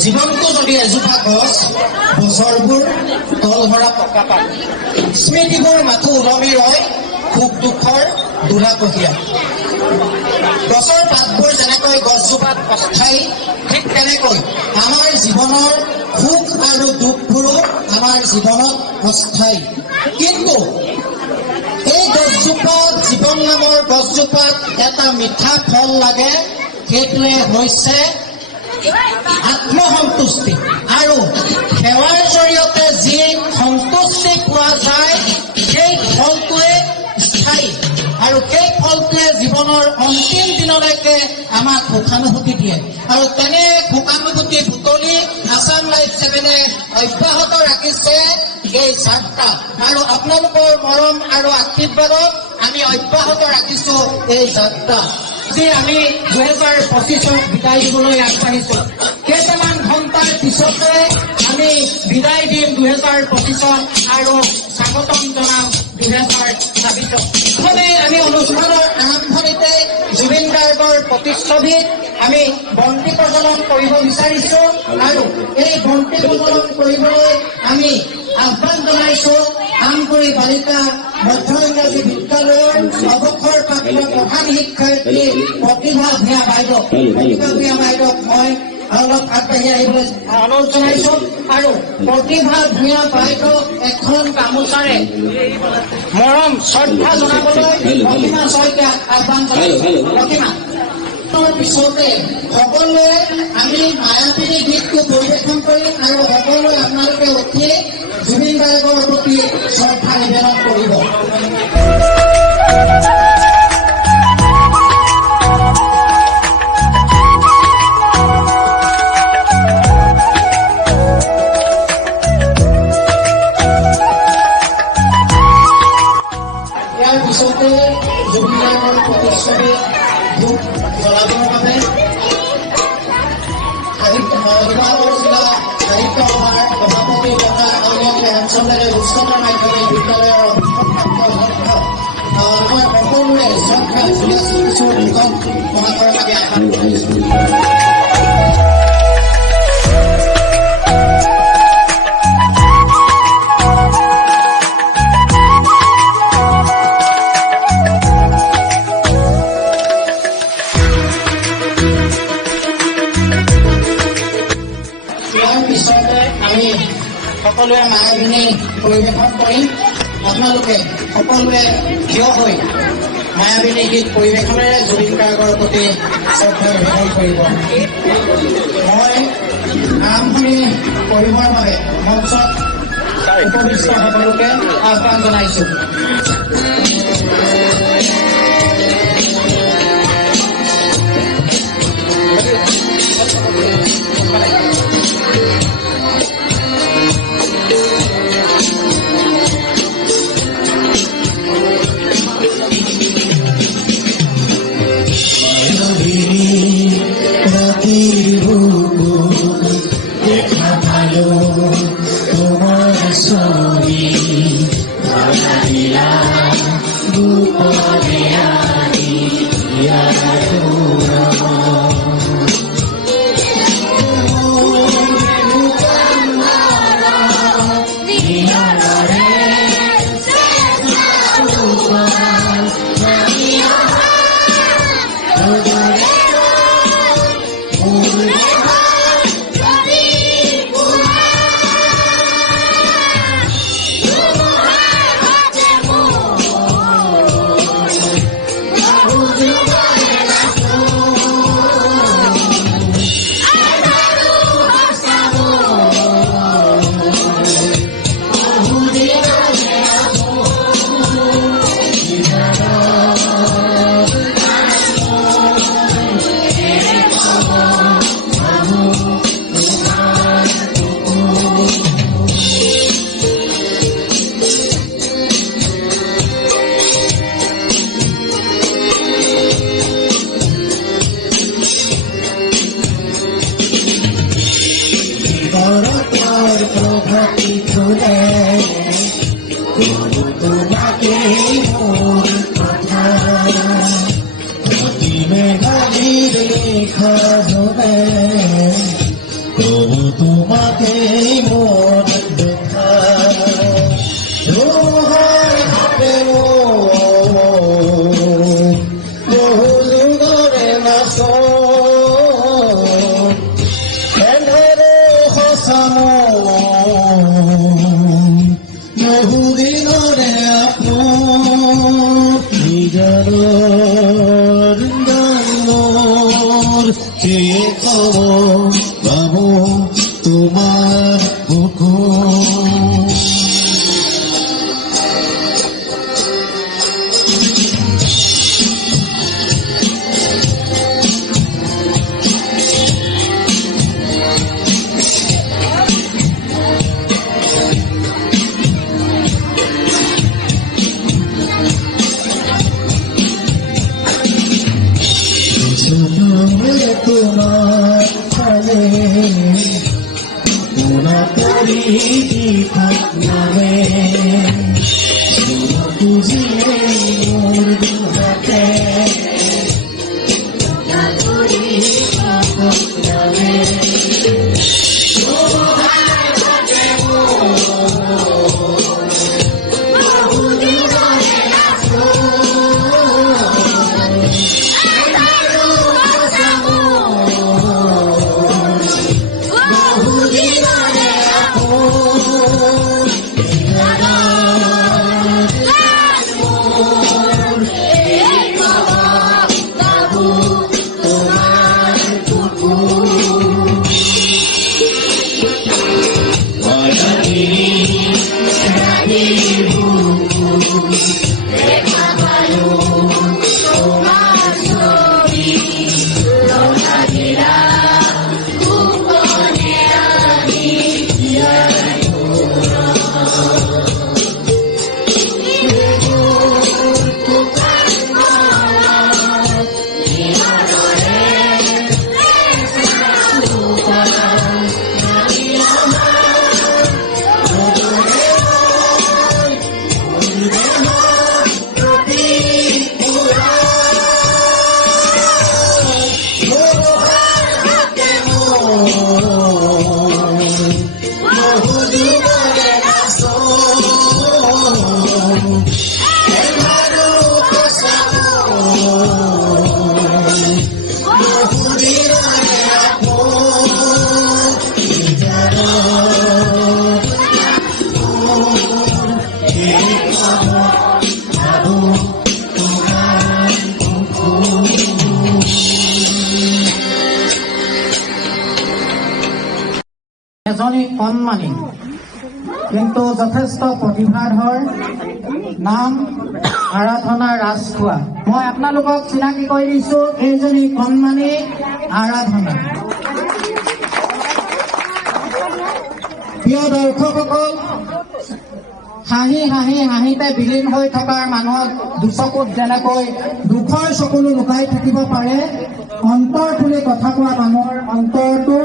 জীৱনটো যদি এজোপা গছ, বছৰবোৰ তল ভৰা পকা পাত, স্মৃতিবোৰ মাথো ওলমি ৰয় সুখ দুখৰ দোলা কঢ়িয়া। গছৰ পাতবোৰ যেনেকৈ গছজোপাত অস্থায়ী, ঠিক তেনেকৈ আমাৰ জীৱনৰ সুখ আৰু দুখবোৰো আমাৰ জীৱনত অস্থায়ী। কিন্তু এই গছজোপাত, জীৱন নামৰ গছজোপাত এটা মিঠা ফল লাগে, সেইটোৱে হৈছে আত্মসন্তুষ্টি। আৰু সেৱাৰ জৰিয়তে যি সন্তুষ্টি পোৱা যায় সেই ফলটোৱে স্থায়ী, আৰু সেই ফলটোৱে জীৱনৰ অন্তিম দিনলৈকে আমাক সুখানুভূতি দিয়ে। আৰু তেনে সুখানুভূতি বুটলি আছাম লাইফ 7-এ অব্যাহত ৰাখিছে এই যাত্ৰা, আৰু আপোনালোকৰ মৰম আৰু আশীৰ্বাদত আমি অব্যাহত ৰাখিছো এই যাত্ৰা। যি আমি 2025ক বিদায় দিবলৈ আগবাঢ়িছো, কেইটামান ঘণ্টাৰ পিছতে আমি বিদায় দিম 2025ক আৰু স্বাগতম জনাম 2026ক। প্ৰথমে আমি অনুষ্ঠানৰ আৰম্ভণিতে জুবিন গাৰ্গৰ প্ৰতিচ্ছবিত আমি বন্তি প্ৰজ্বলন কৰিব বিচাৰিছো, আৰু এই বন্তি প্ৰজ্বলন কৰিবলৈ আমি আহ্বান জনাইছো আমগুৰি বালিকা মধ্য ইংৰাজী বিদ্যালয়ৰ অৱসৰপ্ৰাপ্ত প্ৰধান শিক্ষয়িত্ৰী প্ৰতিভা ভূঞা বাইদেউ। প্ৰতিভা ভূঞা বাইদেউক মই অলপ আগবাঢ়ি আহিবলৈ অনুৰোধ জনাইছো, আৰু প্ৰতিভা ভূঞা বাইদেউক এখন গামোচাৰে মৰম শ্ৰদ্ধা জনাবলৈ প্ৰতিমা শইকীয়াক আহ্বান জনাইছো। প্ৰতিমা পিছতে সকলোৱে আমি মায়াবিনী গীতটো পৰিৱেশন কৰিম, আৰু সকলোৱে আপোনালোকে উঠি জুবিন গাৰ্গৰ প্ৰতি শ্ৰদ্ধা নিবেদন কৰিব। ইয়াৰ পিছতে জুবিন গাৰ্গৰ প্ৰতিচ্ছবি ধূপ জ্বলাবৰ বাবে শিৱসাগৰ জিলা সাহিত্য সভাৰ সভাপতি তথা অন্যান্য অঞ্চলেৰে উচ্চতৰ মাধ্যমিক বিদ্যালয়ৰ মই সকলোৰে শ্ৰদ্ধা কিছু মুখত মহাকৰ বাবে আহ্বান কৰিছো। আমি সকলোৱে মায়াবিনী পৰিৱেশন কৰিম। আপোনালোকে সকলোৱে থিয় হৈ মায়াবিনী গীত পৰিৱেশনেৰে জুবিন গাৰ্গৰ প্ৰতি শ্ৰদ্ধা নিবেদন কৰিব। মই আৰম্ভণি কৰিবৰ বাবে মঞ্চত উপবিষ্ট সকলোকে আহ্বান জনাইছো। আছো এনেৰে সঁচামো বহুদিনৰে আপোন নিজৰ ডাঙৰ সেয়ে কব বাবু তোমাৰ বুকুত তোমাৰ চলে মোনা কৰি নামে বুঝিয়ে মোৰ দুহাতে নামে এজনী কণমানি কিন্তু যথেষ্ট প্ৰতিভাধৰ নাম আৰাধনা ৰাজখোৱা। মই আপোনালোকক চিনাকি কৰি দিছো এইজনী কণমানি আৰাধনা। প্ৰিয় দৰ্শকসকল, হাঁহিতে বিলীন হৈ থকাৰ মানুহক দুচকুত যেনেকৈ দুখৰ চকুলো লুকাই থাকিব পাৰে, অন্তৰ খুলি কথা কোৱা মানুহৰ অন্তৰতো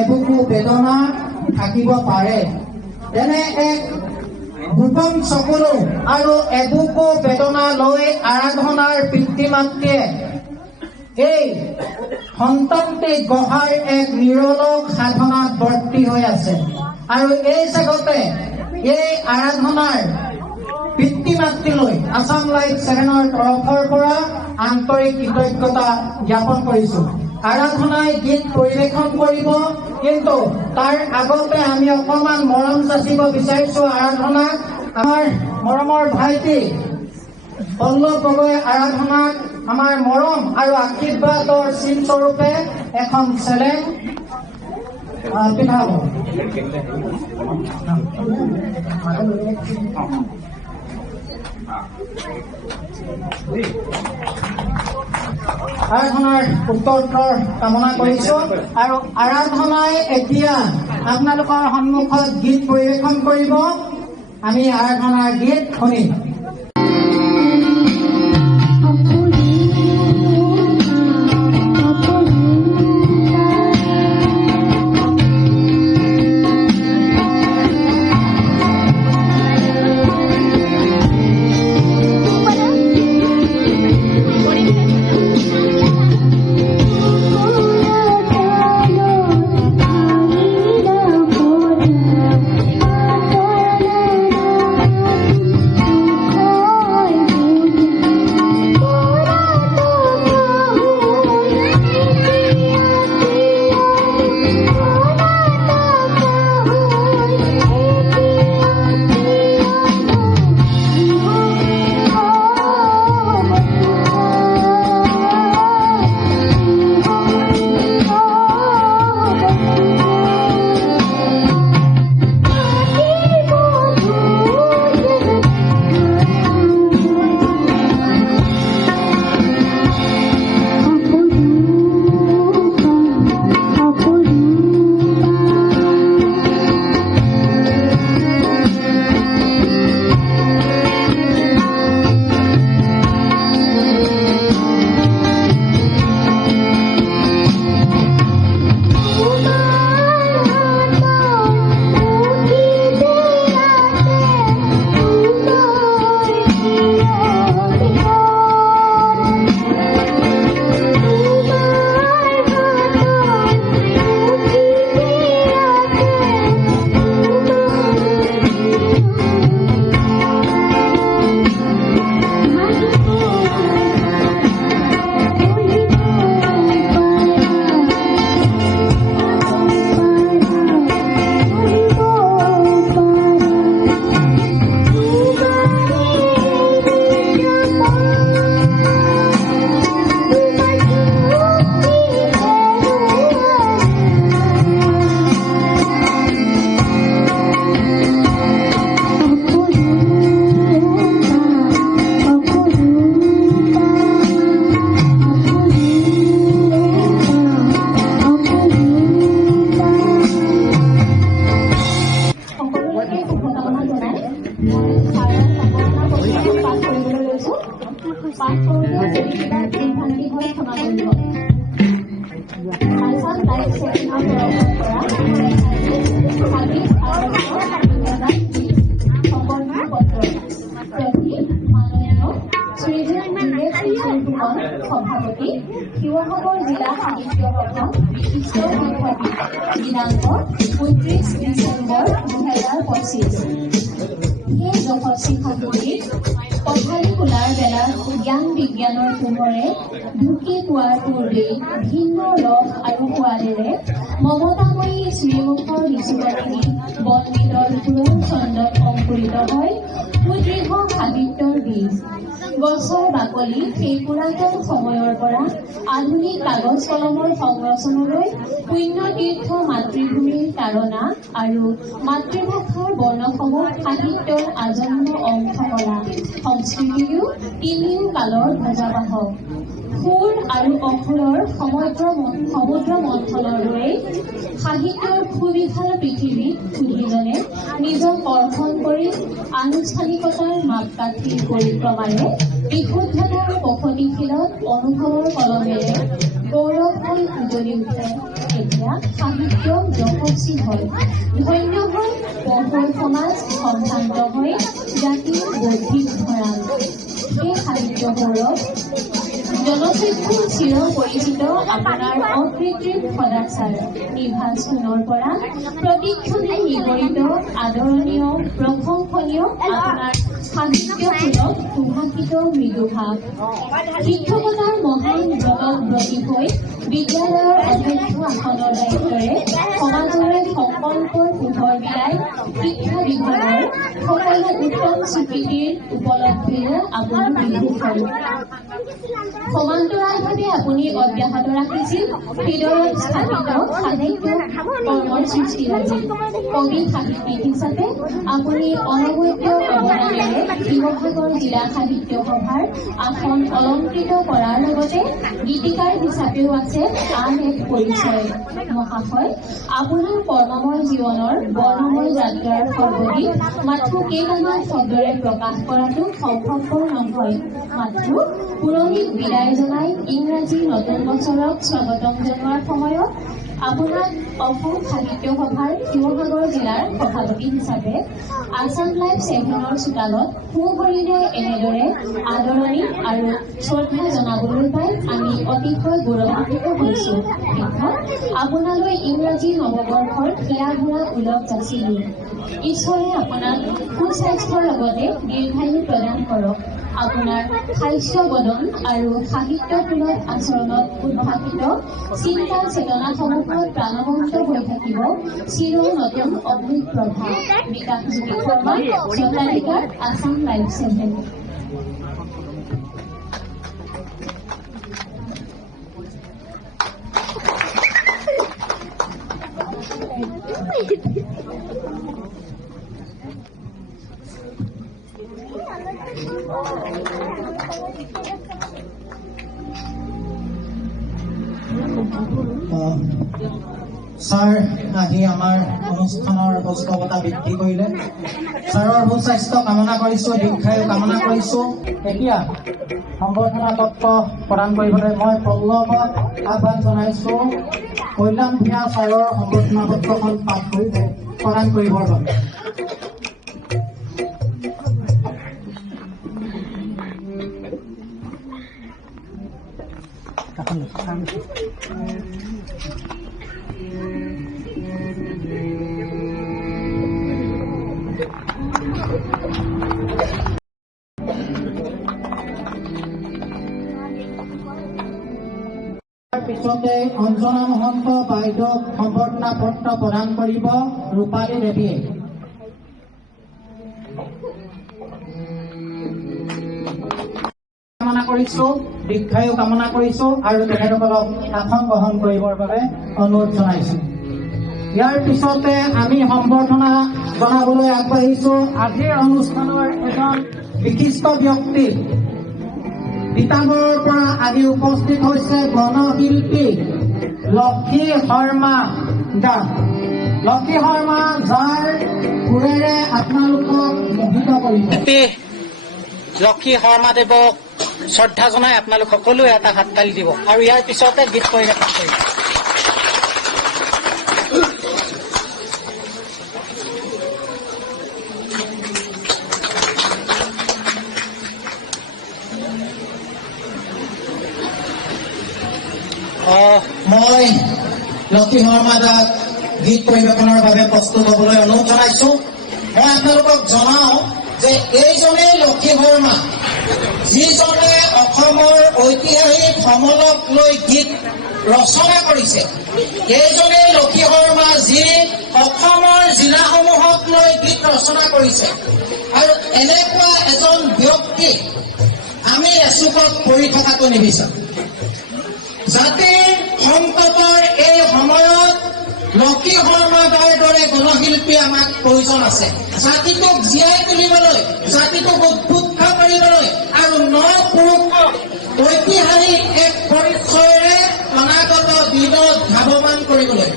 এবুকু বেদনা থাকিব পাৰে। তেনে এক গোপন চকুলো আৰু এবুকু বেদনা লৈ আৰাধনাৰ পিতৃ মাতৃয়ে এই সন্তানটি গঢ়াৰ এক নিৰলস সাধনাত বৰ্তি হৈ আছে। আৰু এই চেগতে এই আৰাধনাৰ পিতৃ মাতৃলৈ আছাম লাইভ 7ৰ তৰফৰ পৰা আন্তৰিক কৃতজ্ঞতা জ্ঞাপন কৰিছো। আৰাধনাই গীত পৰিৱেশন কৰিব, কিন্তু তাৰ আগতে আমি অকণমান মৰম যাচিব বিচাৰিছো আৰাধনাক। আমাৰ মৰমৰ ভাইটি পল্লৱ গগৈ আৰাধনাক আমাৰ মৰম আৰু আশীৰ্বাদৰ চিন স্বৰূপে এখন চেলেং পিন্ধাব। আৰাধনাৰ উত্তৰ কামনা কৰিছো। আৰু আৰাধনাই এতিয়া আপোনালোকৰ সন্মুখত গীত পৰিৱেশন কৰিব। আমি আৰাধনাৰ গীত শুনিম। শিৱসাগৰ জিলা সাহিত্য সভা বিশিষ্ট শিক্ষাবিদ দিনাংক 29 ডিচেম্বৰ 2025। সেই যশস্বী সাংবাদিক পথাৰী খোলাৰ বেলা জ্ঞান বিজ্ঞানৰ পোহৰে ঢুকি পোৱাৰ পূৰ্বেই ভিন্ন ৰস আৰু সোৱাদেৰে মমতাময়ী শ্ৰীমুখৰ নিচুকনি বন্দিতৰ ফুলৰ চন্দত অংকুৰিত হয় সুদৃঢ় সাহিত্যৰ বীজ। গছৰ বাকলি সেই পুৰাতন সময়ৰ পৰা আধুনিক কাগজ কলমৰ সংৰচনালৈ পুণ্যতীৰ্থ মাতৃভূমিৰ তাৰণা আৰু মাতৃভাষাৰ বৰ্ণসমূহ সাহিত্যৰ আজন্ম অংশ কলা সংস্কৃতিও তিনিও কালৰ ধ্বজাবাহক। সুৰ আৰু অসুৰৰ সমুদ্ৰ মন্থনৰ দৰে সাহিত্যৰ সুবিশাল পৃথিৱীত সুধীজনে নিজক অৰ্পণ কৰি আনুষ্ঠানিকতাৰ মাপকাঠিৰ পৰিক্ৰমাৰে বিশুদ্ধতাৰ প্ৰসতিশীলত অনুভৱৰ কলমেৰে গৌৰৱ হৈ উজলি উঠে। এতিয়া সাহিত্য যশস্বী হয়, ধন্য হয় পঢ়ুৱৈ সমাজ, সম্ভ্ৰান্ত হয় জাতিৰ বৌদ্ধিক ভঁৰাল। সেই সাহিত্য গৌৰৱ জনচক্ষু চিৰ পৰিচিত আপোনাৰ অকৃত্ৰিম সদাচাৰ নিভাজ সোণৰ পৰা প্ৰতিক্ষণে নিগৰিত আদৰণীয় প্ৰশংসনীয় আপোনাৰ সাহিত্যসুলভ সুভাষিত মৃদুভাৱ। শিক্ষকতাৰ মহান ব্ৰতত ব্ৰতী হৈ বিদ্যালয়ৰ অধ্যক্ষ আসনৰ দায়িত্বৰে সমাজৰে সংকল্পৰ পোহৰ বিলাই শিক্ষা বিভাগৰ সকলো উত্তম স্বীকৃতিৰ উপলব্ধিৰে আপুনি বিভূষণ। সমান্তৰালভাৱে আপুনি অব্যাহত ৰাখিছিল হৃদয়ত স্থাপিত সাহিত্য কৰ্মসৃষ্টিৰাজি। কবি সাহিত্যিক হিচাপে আপুনি অনবদ্য অৱদানেৰে শিৱসাগৰ জিলা সাহিত্য সভাৰ আসন অলংকৃত কৰাৰ লগতে গীতিকাৰ হিচাপেও আছে আন এক পৰিচয়। মহাশয়, আপোনাৰ কৰ্মময় জীৱনৰ বৰ্ণময় যাত্ৰাৰ সৰ্বদিক মাথো কেইটামান শব্দৰে প্ৰকাশ কৰাটো সম্ভৱপৰ নহয়। মাথো পুৰণিক বিদায় জনাই ইংৰাজী নতুন বছৰক স্বাগতম জনোৱাৰ সময়ত আপোনাক অসম সাহিত্য সভাৰ শিৱসাগৰ জিলাৰ সভাপতি হিচাপে আছাম লাইভ 7ৰ চোতালত সুশৰীৰে এনেদৰে আদৰণি আৰু শ্ৰদ্ধা জনাবলৈ পাই আমি অতিশয় গৌৰৱান্বিত হৈছো। শেষত আপোনালৈ ইংৰাজী নৱবৰ্ষৰ খেলা ঘূৰা ওলগ যাচিলো। ঈশ্বৰে আপোনাক সুস্বাস্থ্যৰ লগতে দীৰ্ঘায়ু প্ৰদান কৰক। আপোনাৰ সাহিত্য বদন আৰু সাহিত্যসুলভ আচৰণত উদ্ভাসিত চিন্তা চেতনাসমূহত প্ৰাণবন্ত হৈ থাকিব চিৰ নতুন অমৃত প্ৰভা। বিকাশ জ্যোতি শৰ্মা, স্বত্বাধিকাৰ, আছাম লাইভ 7। ছাৰ আহি আমাৰ অনুষ্ঠানৰ সুস্থতা বৃদ্ধি কৰিলে। ছাৰৰ সুস্বাস্থ্য কামনা কৰিছো, দীৰ্ঘায়ু কামনা কৰিছো। এতিয়া সম্বৰ্ধনা পত্ৰ প্ৰদান কৰিবলৈ মই পল্লৱক আহ্বান জনাইছো কল্যাণ ভূঞা ছাৰৰ সম্বৰ্ধনা পত্ৰখন পাঠ কৰি প্ৰদান কৰিবৰ বাবে। পিছতে অঞ্জনা মহন্ত বাইদেউক সম্বৰ্ধনা পত্ৰ প্ৰদান কৰিব ৰূপালী দেৱীয়ে। কামনা কৰিছো, দীৰ্ঘায়ু কামনা কৰিছো আৰু তেখেতসকলক আসন গ্ৰহণ কৰিবৰ বাবে অনুৰোধ জনাইছো। ইয়াৰ পিছতে আমি সম্বৰ্ধনা জনাবলৈ আগবাঢ়িছো আজিৰ অনুষ্ঠানৰ এজন বিশিষ্ট ব্যক্তি। তিতাবৰৰ পৰা আদি উপস্থিত হৈছে গণশিল্পী লক্ষী শৰ্মা দাস। লক্ষী শৰ্মা যাৰ সুৰেৰে আপোনালোকক মোহিত কৰিব। লক্ষী শৰ্মা দেৱক শ্ৰদ্ধা জনাই আপোনালোক সকলোৱে এটা হাততালি দিব আৰু ইয়াৰ পিছতে গীত পৰিৱেশন কৰিব। মই লক্ষী শৰ্মা দাক গীত পৰিৱেশনৰ বাবে প্ৰস্তুত হ'বলৈ অনুৰোধ জনাইছোঁ। মই আপোনালোকক জনাওঁ যে এইজনেই লক্ষী শৰ্মা, যিজনে অসমৰ ঐতিহাসিক সমলক লৈ গীত ৰচনা কৰিছে। এইজনেই লক্ষী শৰ্মা, যি অসমৰ জিলাসমূহক লৈ গীত ৰচনা কৰিছে। আৰু এনেকুৱা এজন ব্যক্তি আমি এচুকত পৰি থকাটো নিবিচাৰোঁ। জাতিৰ সংকটৰ এই সময়ত লক্ষী শৰ্মা বাৰ দৰে গণশিল্পী আমাক প্ৰয়োজন আছে। জাতিটোক জীয়াই তুলিবলৈ, জাতিটোক উদ্বুদ্ধ কৰিবলৈ আৰু ন-পুৰুষক ঐতিহাসিক এক পৰিচয়েৰে অনাগত দিনত ধাৱমান কৰিবলৈ।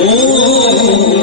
Oh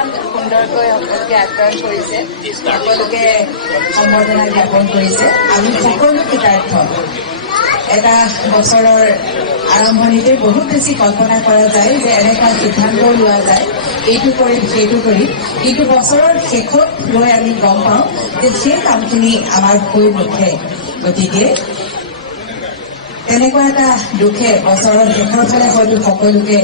ইমান সুন্দৰকৈ সকলোকে আপ্যায়ন কৰিছে, সকলোকে সম্বৰ্ধনা জ্ঞাপন কৰিছে। আমি সকলো কৃতাৰ্থ। এটা বছৰৰ আৰম্ভণিতে বহুত বেছি কল্পনা কৰা যায় যে এনেকুৱা সিদ্ধান্ত লোৱা যায়, এইটো কৰিম সেইটো কৰিম, কিন্তু বছৰৰ শেষত লৈ আমি গম পাওঁ যে সেই কামখিনি আমাৰ হৈ নুঠে। গতিকে তেনেকুৱা এটা দুখে বছৰৰ শেষৰ ফালে হয়তো সকলোকে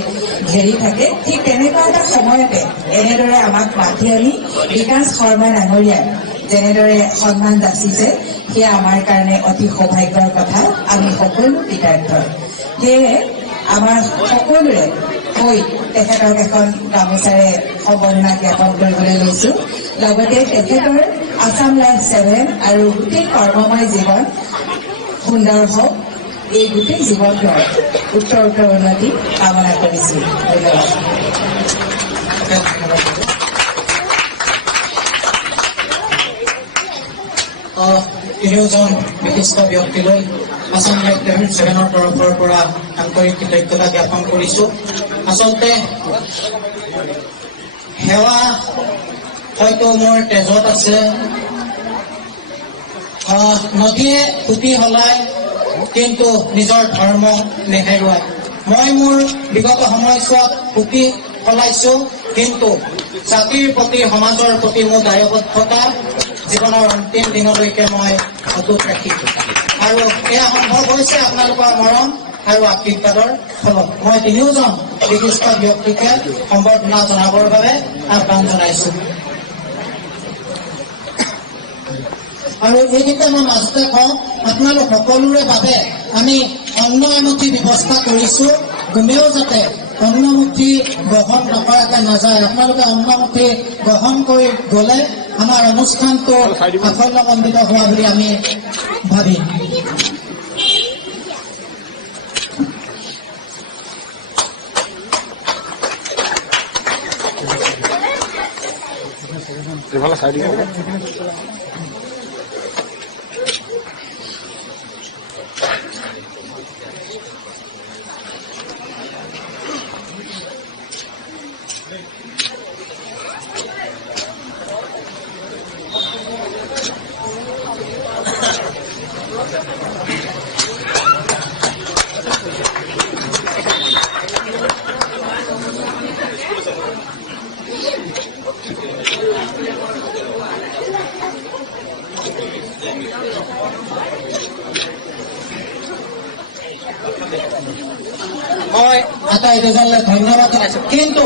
ঘেৰি থাকে। ঠিক তেনেকুৱা এটা সময়তে এনেদৰে আমাক মাতি আনি বিকাশ শৰ্মা ডাঙৰীয়াই যেনেদৰে সন্মান যাচিছে, সেয়া আমাৰ কাৰণে অতি সৌভাগ্যৰ কথা। আমি সকলো কৃতাৰ্থ। সেয়ে আমাৰ সকলোৰে হৈ তেখেতক এখন গামোচাৰে সম্বৰ্ধনা জ্ঞাপন কৰিবলৈ লৈছো। লগতে তেখেতৰ আছাম লাইফ 7 আৰু গোটেই কৰ্মময় জীৱন সুন্দৰ হওক, এই গোটেই জীৱনটোৰ উত্তৰ উন্নতি কামনা কৰিছো। ধন্যবাদ। তিনিওজন বিশিষ্ট ব্যক্তিলৈ আছাম লাইফ 7ৰ তৰফৰ পৰা আন্তৰিক কৃতজ্ঞতা জ্ঞাপন কৰিছো। আচলতে সেৱা হয়তো মোৰ তেজত আছে। নদীয়ে সুতি সলায় কিন্তু নিজৰ ধৰ্ম নেহেৰুৱায়। মই মোৰ বিগত সময়ছোৱাত সুতি সলাইছো, কিন্তু জাতিৰ প্ৰতি সমাজৰ প্ৰতি মোৰ দায়বদ্ধতা জীৱনৰ অন্তিম দিনলৈকে মই অটুট ৰাখিছো। আৰু এয়া সম্ভৱ হৈছে আপোনালোকৰ মৰম আৰু আশীৰ্বাদৰ ফলত। মই তিনিওজন বিশিষ্ট ব্যক্তিকে সম্বৰ্ধনা জনাবৰ বাবে আহ্বান জনাইছো। আৰু এইকেইটা মই মাজতে কওঁ, আপোনালোক সকলোৰে বাবে আমি অন্ন এমুঠি ব্যৱস্থা কৰিছো। কোনেও যাতে অন্নমুঠি গ্ৰহণ নকৰাকে নাযায়। আপোনালোকে অন্নমুঠি গ্ৰহণ কৰি গলে আমাৰ অনুষ্ঠানটো সাফল্যমণ্ডিত হোৱা বুলি আমি ভাবিম। মই আটাইকেইজনলৈ ধন্যবাদ জনাইছো। কিন্তু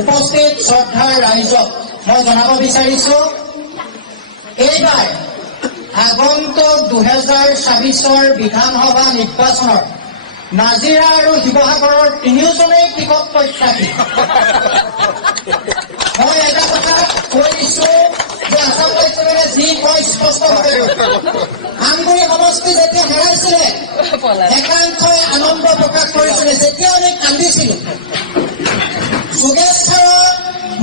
উপস্থিত শ্ৰদ্ধাৰ ৰাইজক মই জনাব বিচাৰিছো, এইবাৰ আগন্তুক 2024 বিধানসভা নিৰ্বাচনত নাজিৰা আৰু শিৱসাগৰৰ তিনিওজনেই টিকট প্ৰত্যাশী। মই এটা কথা কৈ দিছো যে আছাম লাইফ 7 যি কয় স্পষ্টভাৱে, আমগুৰি সমষ্টি যেতিয়া হেৰাইছিলে একাংশই আনন্দ প্ৰকাশ কৰিছিলে, যেতিয়া আমি কান্দিছিলো। যোগেশ ছাৰৰ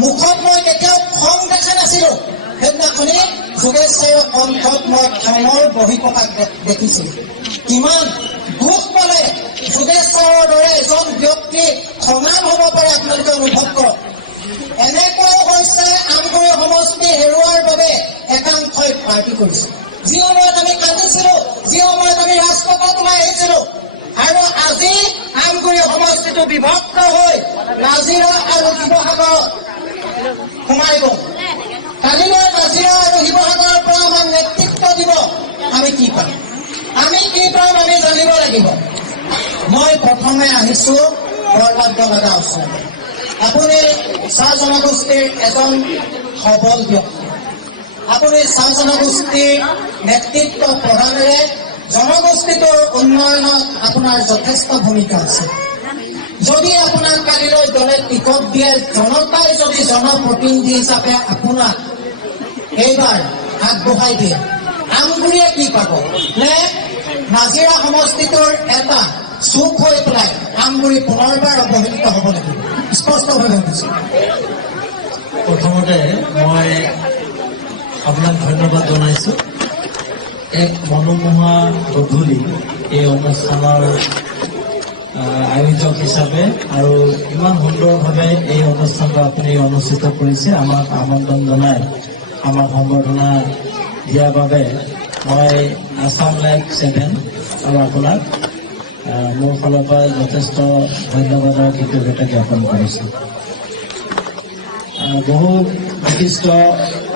মুখত মই কেতিয়াও খং দেখা নাছিলো। সেইদিনাখনি যোগেশ ছাৰৰ কণ্ঠত মই খঙৰ বহিঃপ্ৰকাশ দেখিছিলো। কিমান দুখ পালে যোগেশ ছাৰৰ দৰে এজন ব্যক্তি খঙাল হব পাৰে আপোনালোকে অনুভৱ কৰক। এনেকুৱাও হৈছে আমগুৰি সমষ্টি হেৰুৱাৰ বাবে একাংশই পাৰ্টি কৰিছে। যি সময়ত আমি কান্দিছিলো, যি সময়ত আমি ৰাজপথত ওলাই আহিছিলো, আৰু আজি আমগুৰি সমষ্টিটো বিভক্ত হৈ নাজিৰা আৰু শিৱসাগৰ সোমাই গল। কালিলৈ নাজিৰা আৰু শিৱসাগৰৰ পৰা আমাক নেতৃত্ব দিব। আমি কি পাম? আমি কি পাম আমি জানিব লাগিব। মই প্ৰথমে আহিছো বৰপাত্ৰ লগা ওচৰতে। আপুনি চাহ জনগোষ্ঠীৰ এজন সবল ব্যক্তি। আপুনি চাহ জনগোষ্ঠীৰ নেতৃত্ব প্ৰদানেৰে জনগোষ্ঠীটোৰ উন্নয়নত আপোনাৰ যথেষ্ট ভূমিকা আছে। যদি আপোনাক কালিলৈ দলে টিকট দিয়ে, জনতাই যদি জনপ্ৰতিনিধি হিচাপে আপোনাক এইবাৰ আগবঢ়াই দিয়ে, আমগুৰিয়ে কি পাব? নে নাজিৰা সমষ্টিটোৰ এটা চুক হৈ পেলাই আমগুৰি পুনৰবাৰ অৱহেলিত হ'ব লাগিব? স্পষ্টভাৱে কৈছো। প্ৰথমতে মই আপোনাক ধন্যবাদ জনাইছো। এক মনোমোহা গধূলি এই অনুষ্ঠানৰ আয়োজক হিচাপে আৰু ইমান সুন্দৰভাৱে এই অনুষ্ঠানটো আপুনি অনুষ্ঠিত কৰিছে, আমাক আমন্ত্ৰণ জনাই আমাক সম্বৰ্ধনা দিয়াৰ বাবে মই আছাম লাইভ 7 আৰু আপোনাক মোৰ ফালৰ পৰা যথেষ্ট ধন্যবাদ আৰু কৃতজ্ঞতা জ্ঞাপন কৰিছোঁ। বহু বিশিষ্ট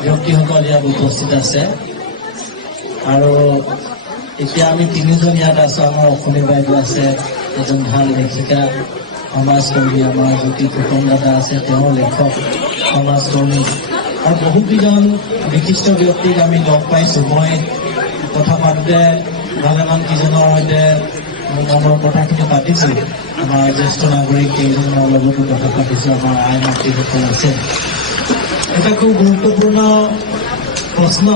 ব্যক্তিসকল ইয়াত উপস্থিত আছে আৰু এতিয়া আমি তিনিজন ইয়াত আছোঁ। আমাৰ অসমী বাইদেউ আছে, এজন ভাল লেখিকা সমাজকৰ্মী, আমাৰ জ্যোতি ফুকন দাদা আছে, তেওঁ লেখক সমাজকৰ্মী, আৰু বহুকেইজন বিশিষ্ট ব্যক্তিক আমি লগ পাইছোঁ। মই কথা পাতোঁতে ভালেমান কেইজনৰ সৈতে মনৰ কথাখিনি পাতিছোঁ। আমাৰ জ্যেষ্ঠ নাগৰিক কেইজনৰ লগতো কথা পাতিছোঁ, আমাৰ আই মাতৃসকল আছে। এটা খুব গুৰুত্বপূৰ্ণ প্ৰশ্ন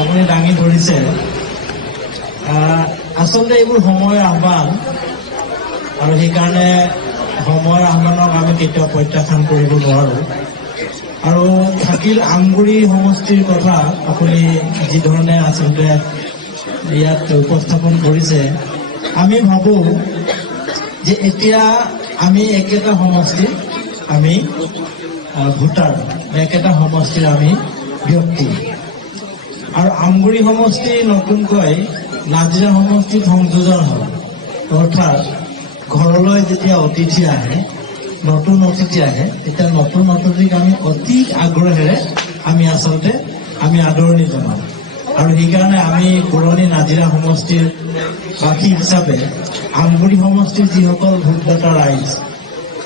আপুনি দাঙি ধৰিছে। আচলতে এইবোৰ সময়ৰ আহ্বান, আৰু সেইকাৰণে সময়ৰ আহ্বানক আমি কেতিয়াও প্ৰত্যাখ্যান কৰিব নোৱাৰোঁ। আৰু থাকিল আমগুৰি সমষ্টিৰ কথা, আপুনি যিধৰণে আচলতে ইয়াত উপস্থাপন কৰিছে, আমি ভাবোঁ যে এতিয়া আমি একেটা সমষ্টিৰ আমি ভোটাৰ, একেটা সমষ্টিৰ আমি ব্যক্তি। আৰু আমগুৰি সমষ্টি নতুনকৈ নাজিৰা সমষ্টিত সংযোজন হ'ল, অৰ্থাৎ ঘৰলৈ যেতিয়া অতিথি আহে, নতুন অতিথি আহে, তেতিয়া নতুন অতিথিক আমি অতি আগ্ৰহেৰে আমি আচলতে আদৰণি জনাওঁ। আৰু সেইকাৰণে আমি পুৰণি নাজিৰা সমষ্টিৰ বাসী হিচাপে আমগুৰি সমষ্টিৰ যিসকল ভোটদাতা ৰাইজ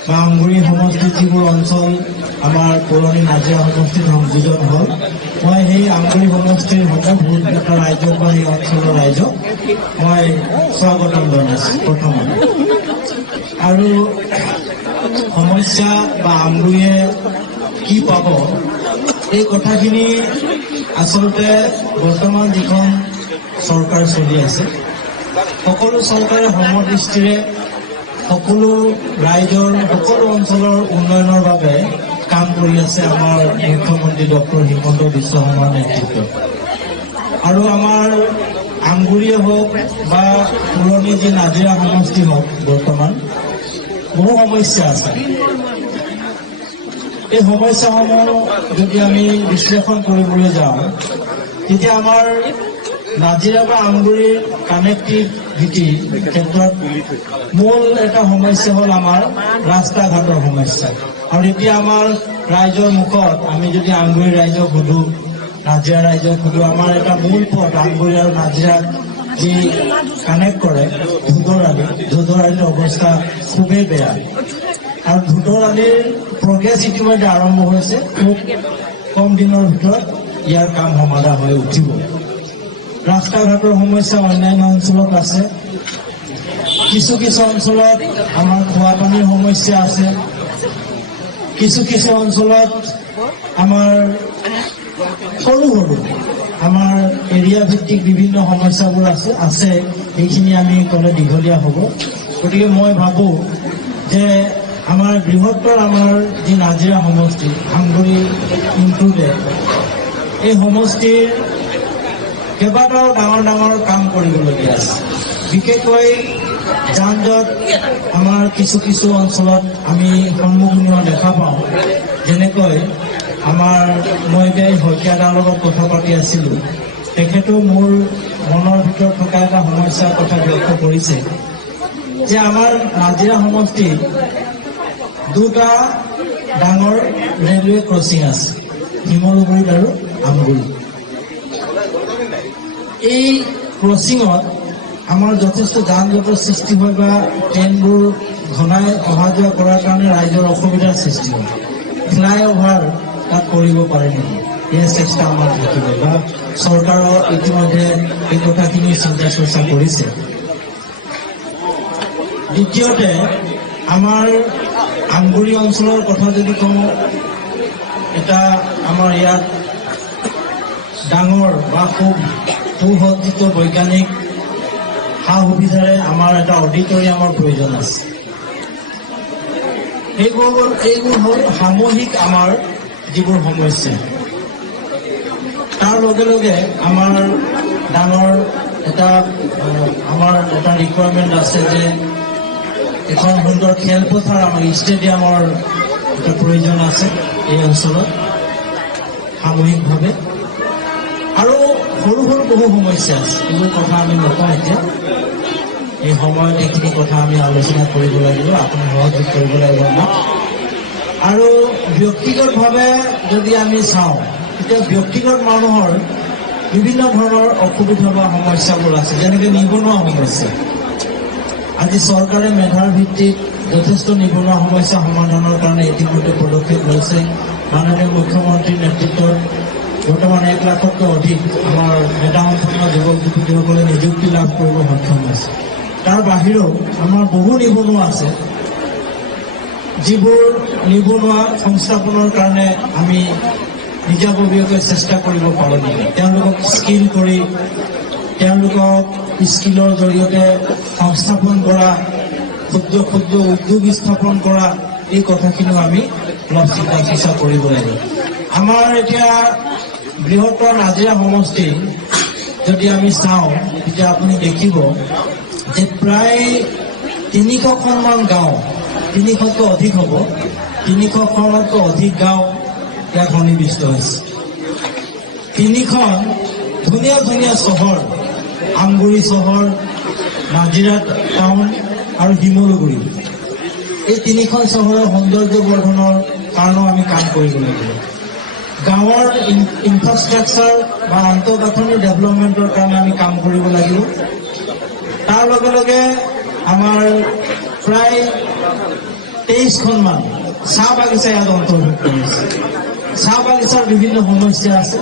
বা আমগুৰি সমষ্টিৰ যিবোৰ অঞ্চল আমাৰ পুৰণি নাজিৰা সমষ্টিত সংযোজন হ'ল, মই সেই আমগুৰি সমষ্টিৰ সমূহ ভোটদাতা ৰাইজক বা সেই অঞ্চলৰ ৰাইজক মই স্বাগতম জনাইছোঁ প্ৰথমতে। আৰু সমস্যা বা আমগুৰিয়ে কি পাব, এই কথাখিনি আচলতে বৰ্তমান যিখন চৰকাৰ চলি আছে, সকলো চৰকাৰে সমদৃষ্টিৰে সকলো ৰাইজৰ সকলো অঞ্চলৰ উন্নয়নৰ বাবে কাম কৰি আছে আমাৰ মুখ্যমন্ত্ৰী ডক্টৰ হিমন্ত বিশ্ব শৰ্মাৰ নেতৃত্বত। আৰু আমাৰ আমগুৰিয়ে হওক বা পুৰণি যি নাজিৰা সমষ্টি হওক, বৰ্তমান বহু সমস্যা আছে। এই সমস্যাসমূহ যদি আমি বিশ্লেষণ কৰিবলৈ যাওঁ, তেতিয়া আমাৰ নাজিৰা বা আমগুৰিৰ কানেক্টিভিটিৰ ক্ষেত্ৰত মূল এটা সমস্যা হ'ল আমাৰ ৰাস্তা ঘাটৰ সমস্যা। আৰু এতিয়া আমাৰ ৰাইজৰ মুখত আমি যদি আমগুৰি ৰাইজক সোধোঁ, নাজিৰা ৰাইজক সোধোঁ, আমাৰ এটা মূল পথ আমগুৰি আৰু নাজিৰাক যি কানেক্ট কৰে ধুদৰালিৰ অৱস্থা খুবেই বেয়া। আৰু ধুদৰালিৰ প্ৰগ্ৰেছ ইতিমধ্যে আৰম্ভ হৈছে, খুব কম দিনৰ ভিতৰত ইয়াৰ কাম সমাধা হৈ উঠিব। ৰাস্তা ঘাটৰ সমস্যা অন্যান্য অঞ্চলত আছে, কিছু কিছু অঞ্চলত আমাৰ খোৱা পানীৰ সমস্যা আছে, কিছু কিছু অঞ্চলত আমাৰ সৰু সৰু আমাৰ এৰিয়া ভিত্তিক বিভিন্ন সমস্যাবোৰ আছে। এইখিনি আমি ক'লে দীঘলীয়া হ'ব। গতিকে মই ভাবোঁ যে আমাৰ বৃহত্তৰ আমাৰ যি নাজিৰা সমষ্টি, আমগুৰি ইনক্লুডেড, এই সমষ্টিৰ কেইবাটাও ডাঙৰ ডাঙৰ কাম কৰিবলগীয়া আছে। বিশেষকৈ যান জঁট আমাৰ কিছু কিছু অঞ্চলত আমি সন্মুখীন হোৱা দেখা পাওঁ। যেনেকৈ আমাৰ মই শইকীয়াদাৰ লগত কথা পাতি আছিলোঁ, তেখেতেও মোৰ মনৰ ভিতৰত থকা এটা সমস্যাৰ কথা ব্যক্ত কৰিছে যে আমাৰ নাজিৰা সমষ্টিত দুটা ডাঙৰ ৰেলৱে ক্ৰছিং আছে, শিমলুগুৰিত আৰু আমগুৰি। এই ক্ৰছিঙত আমাৰ যথেষ্ট যান জঁটৰ সৃষ্টি হয় বা ট্ৰেইনবোৰ ঘনাই অহা যোৱা কৰাৰ কাৰণে ৰাইজৰ অসুবিধাৰ সৃষ্টি হয়। ফ্লাইঅভাৰ তাত কৰিব পাৰে নেকি, এই চেষ্টা আমাৰ থাকিব বা চৰকাৰৰ ইতিমধ্যে এই কথাখিনি চিন্তা চৰ্চা কৰিছে। দ্বিতীয়তে আমাৰ আমগুৰি অঞ্চলৰ কথা যদি কওঁ, এটা আমাৰ ইয়াত ডাঙৰ বা খুব সুসজ্জিত বৈজ্ঞানিক সা সুবিধাৰে আমাৰ এটা অডিটৰিয়ামৰ প্ৰয়োজন আছে। এইবোৰ হ'ল সামূহিক আমাৰ যিবোৰ সমস্যা। তাৰ লগে লগে আমাৰ ডাঙৰ এটা ৰিকুৱাৰমেণ্ট আছে যে এখন সুন্দৰ খেলপথাৰ আমাৰ ষ্টেডিয়ামৰ এটা প্ৰয়োজন আছে এই অঞ্চলত সামূহিকভাৱে আৰু সৰু সৰু বহু সমস্যা আছে এইবোৰ কথা আমি নকওঁ এতিয়া এই সময়ত এইখিনি কথা আমি আলোচনা কৰিব লাগিব আপুনি সহযোগ কৰিব লাগিব আমাক আৰু ব্যক্তিগতভাৱে যদি আমি চাওঁ তেতিয়া ব্যক্তিগত মানুহৰ বিভিন্ন ধৰণৰ অসুবিধা বা সমস্যাবোৰ আছে যেনেকৈ নিবনুৱা সমস্যা আজি চৰকাৰে মেধাৰ ভিত্তিত যথেষ্ট নিবনুৱা সমস্যা সমাধানৰ কাৰণে ইতিমধ্যে পদক্ষেপ লৈছে মাননীয় মুখ্যমন্ত্ৰীৰ নেতৃত্বত বৰ্তমান 1 লাখতকৈ অধিক আমাৰ মেধাসম্পন্ন যুৱক যুৱতীসকলে নিযুক্তি লাভ কৰিব সক্ষম হৈছে তাৰ বাহিৰেও আমাৰ বহু নিবনুৱা আছে যিবোৰ নিবনুৱা সংস্থাপনৰ কাৰণে আমি নিজাববীয়াকৈ চেষ্টা কৰিব পাৰোঁ নেকি তেওঁলোকক স্কিল কৰি তেওঁলোকক স্কিলৰ জৰিয়তে সংস্থাপন কৰা ক্ষুদ্ৰ ক্ষুদ্ৰ উদ্যোগ স্থাপন কৰা এই কথাখিনিও আমি অলপ চিন্তা চৰ্চা কৰিব লাগিব আমাৰ এতিয়া বৃহত্তৰ নাজিৰা সমষ্টি যদি আমি চাওঁ তেতিয়া আপুনি দেখিব যে প্ৰায় 300খনমান গাঁও 300তকৈ অধিক হ'ব 300খনতকৈ অধিক গাঁও ইয়াত সন্নিৱিষ্ট হৈছে 3খন ধুনীয়া ধুনীয়া চহৰ আমগুৰি চহৰ নাজিৰা টাউন আৰু শিমলুগুৰি এই 3খন চহৰৰ সৌন্দৰ্য বৰ্ধনৰ কাৰণেও আমি কাম কৰিব লাগিব গাঁৱৰ ইনফ্ৰাষ্ট্ৰাকচাৰ বা আন্তঃগাঁথনি ডেভেলপমেণ্টৰ কাৰণে আমি কাম কৰিব লাগিব তাৰ লগে লগে আমাৰ প্ৰায় 23খনমান চাহ বাগিচা ইয়াত অন্তৰ্ভুক্ত হৈছে চাহ বাগিচাৰ বিভিন্ন সমস্যা আছে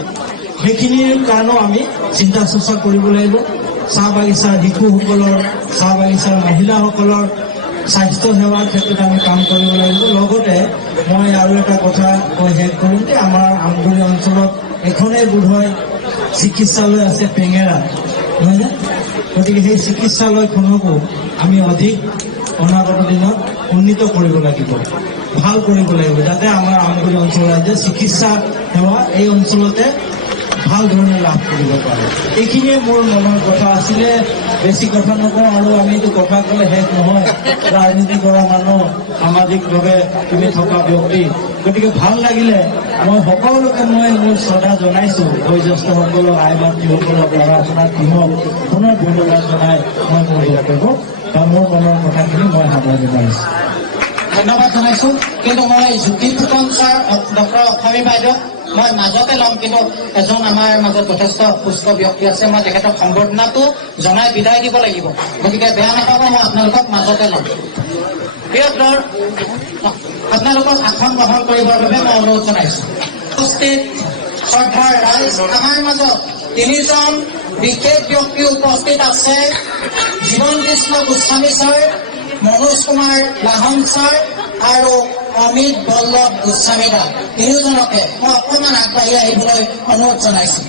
সেইখিনিৰ কাৰণেও আমি চিন্তা চৰ্চা কৰিব লাগিব চাহ বাগিচাৰ শিশুসকলৰ চাহ বাগিচাৰ মহিলাসকলৰ স্বাস্থ্য সেৱাৰ ক্ষেত্ৰত আমি কাম কৰিব লাগিব লগতে মই আৰু এটা কথা কৈ শেষ কৰিম যে আমাৰ আমগুৰি অঞ্চলত এখনেই বোধহয় চিকিৎসালয় আছে পেঙেৰা নহয়নে গতিকে সেই চিকিৎসালয়খনকো আমি অধিক অনাগত দিনত উন্নীত কৰিব লাগিব ভাল কৰিব লাগিব যাতে আমাৰ আমগুৰি অঞ্চল ৰাইজে চিকিৎসা সেৱা এই অঞ্চলতে ভাল ধৰণে লাভ কৰিব পাৰে এইখিনিয়ে মোৰ মনৰ কথা আছিলে বেছি কথা নকওঁ আৰু আমিতো কথা ক'লে শেষ নহয় ৰাজনীতি কৰা মানুহ সামাজিকভাৱে তুমি থকা ব্যক্তি গতিকে ভাল লাগিলে মই সকলোকে মোৰ শ্ৰদ্ধা জনাইছোঁ বয়োজ্যেষ্ঠসকলক আই মাতৃসকলক ল'ৰা ছোৱালীক টিমক পুনৰ ধন্যবাদ জনাই মই মোৰ ইয়াতে মোৰ মনৰ কথাখিনি মই সাদৰ জনাইছোঁ ধন্যবাদ জনাইছোঁ কিন্তু মই জ্যোতি ফুকন ছাৰ ডক্টৰ অসমী বাইদেউ মই মাজতে ল'ম কিন্তু এজন আমাৰ মাজত যথেষ্ট সুস্থ ব্যক্তি আছে মই তেখেতক সম্বৰ্ধনাটো জনাই বিদায় দিব লাগিব গতিকে বেয়া নাপাব মই আপোনালোকক মাজতে ল'ম প্ৰিয় আপোনালোকক আসন গ্ৰহণ কৰিবৰ বাবে মই অনুৰোধ জনাইছোঁ উপস্থিত শ্ৰদ্ধাৰ ৰাইজ আমাৰ মাজত 3জন বিশেষ ব্যক্তি উপস্থিত আছে জীৱন কৃষ্ণ গোস্বামী ছাৰ মনোজ কুমাৰ লাহন ছাৰ আৰু অমিত বল্লভ গোস্বামী দা 3জনকে মই অকণমান আগবাঢ়ি আহিবলৈ অনুৰোধ জনাইছোঁ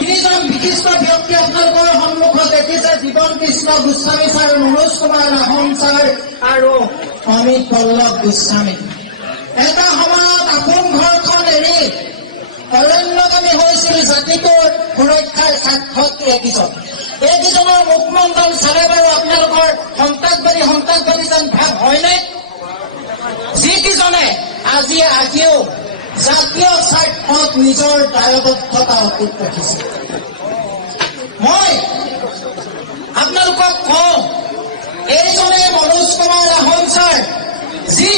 3জন বিশিষ্ট ব্যক্তি আপোনালোকৰ সন্মুখত দেখিছে জীৱন কৃষ্ণ গোস্বামী ছাৰ মনোজ কুমাৰ লাহন ছাৰ আৰু অমিত বল্লভ গোস্বামী এটা সময়ত আপোন ঘৰখন এৰি অৰণ্যগামী হৈছিল জাতিটোৰ সুৰক্ষাৰ স্বাৰ্থত এইকেইজনৰ মুখমণ্ডল চালে বাৰু আপোনালোকৰ সন্তাসবাদী যেন ভাৱ হয়নে যিকেইজনে আজিও জাতীয় স্বাৰ্থত নিজৰ দায়বদ্ধতা অটুট ৰাখিছে মই আপোনালোকক কওঁ এইজনে মনোজ কুমাৰ লাহন ছাৰ যি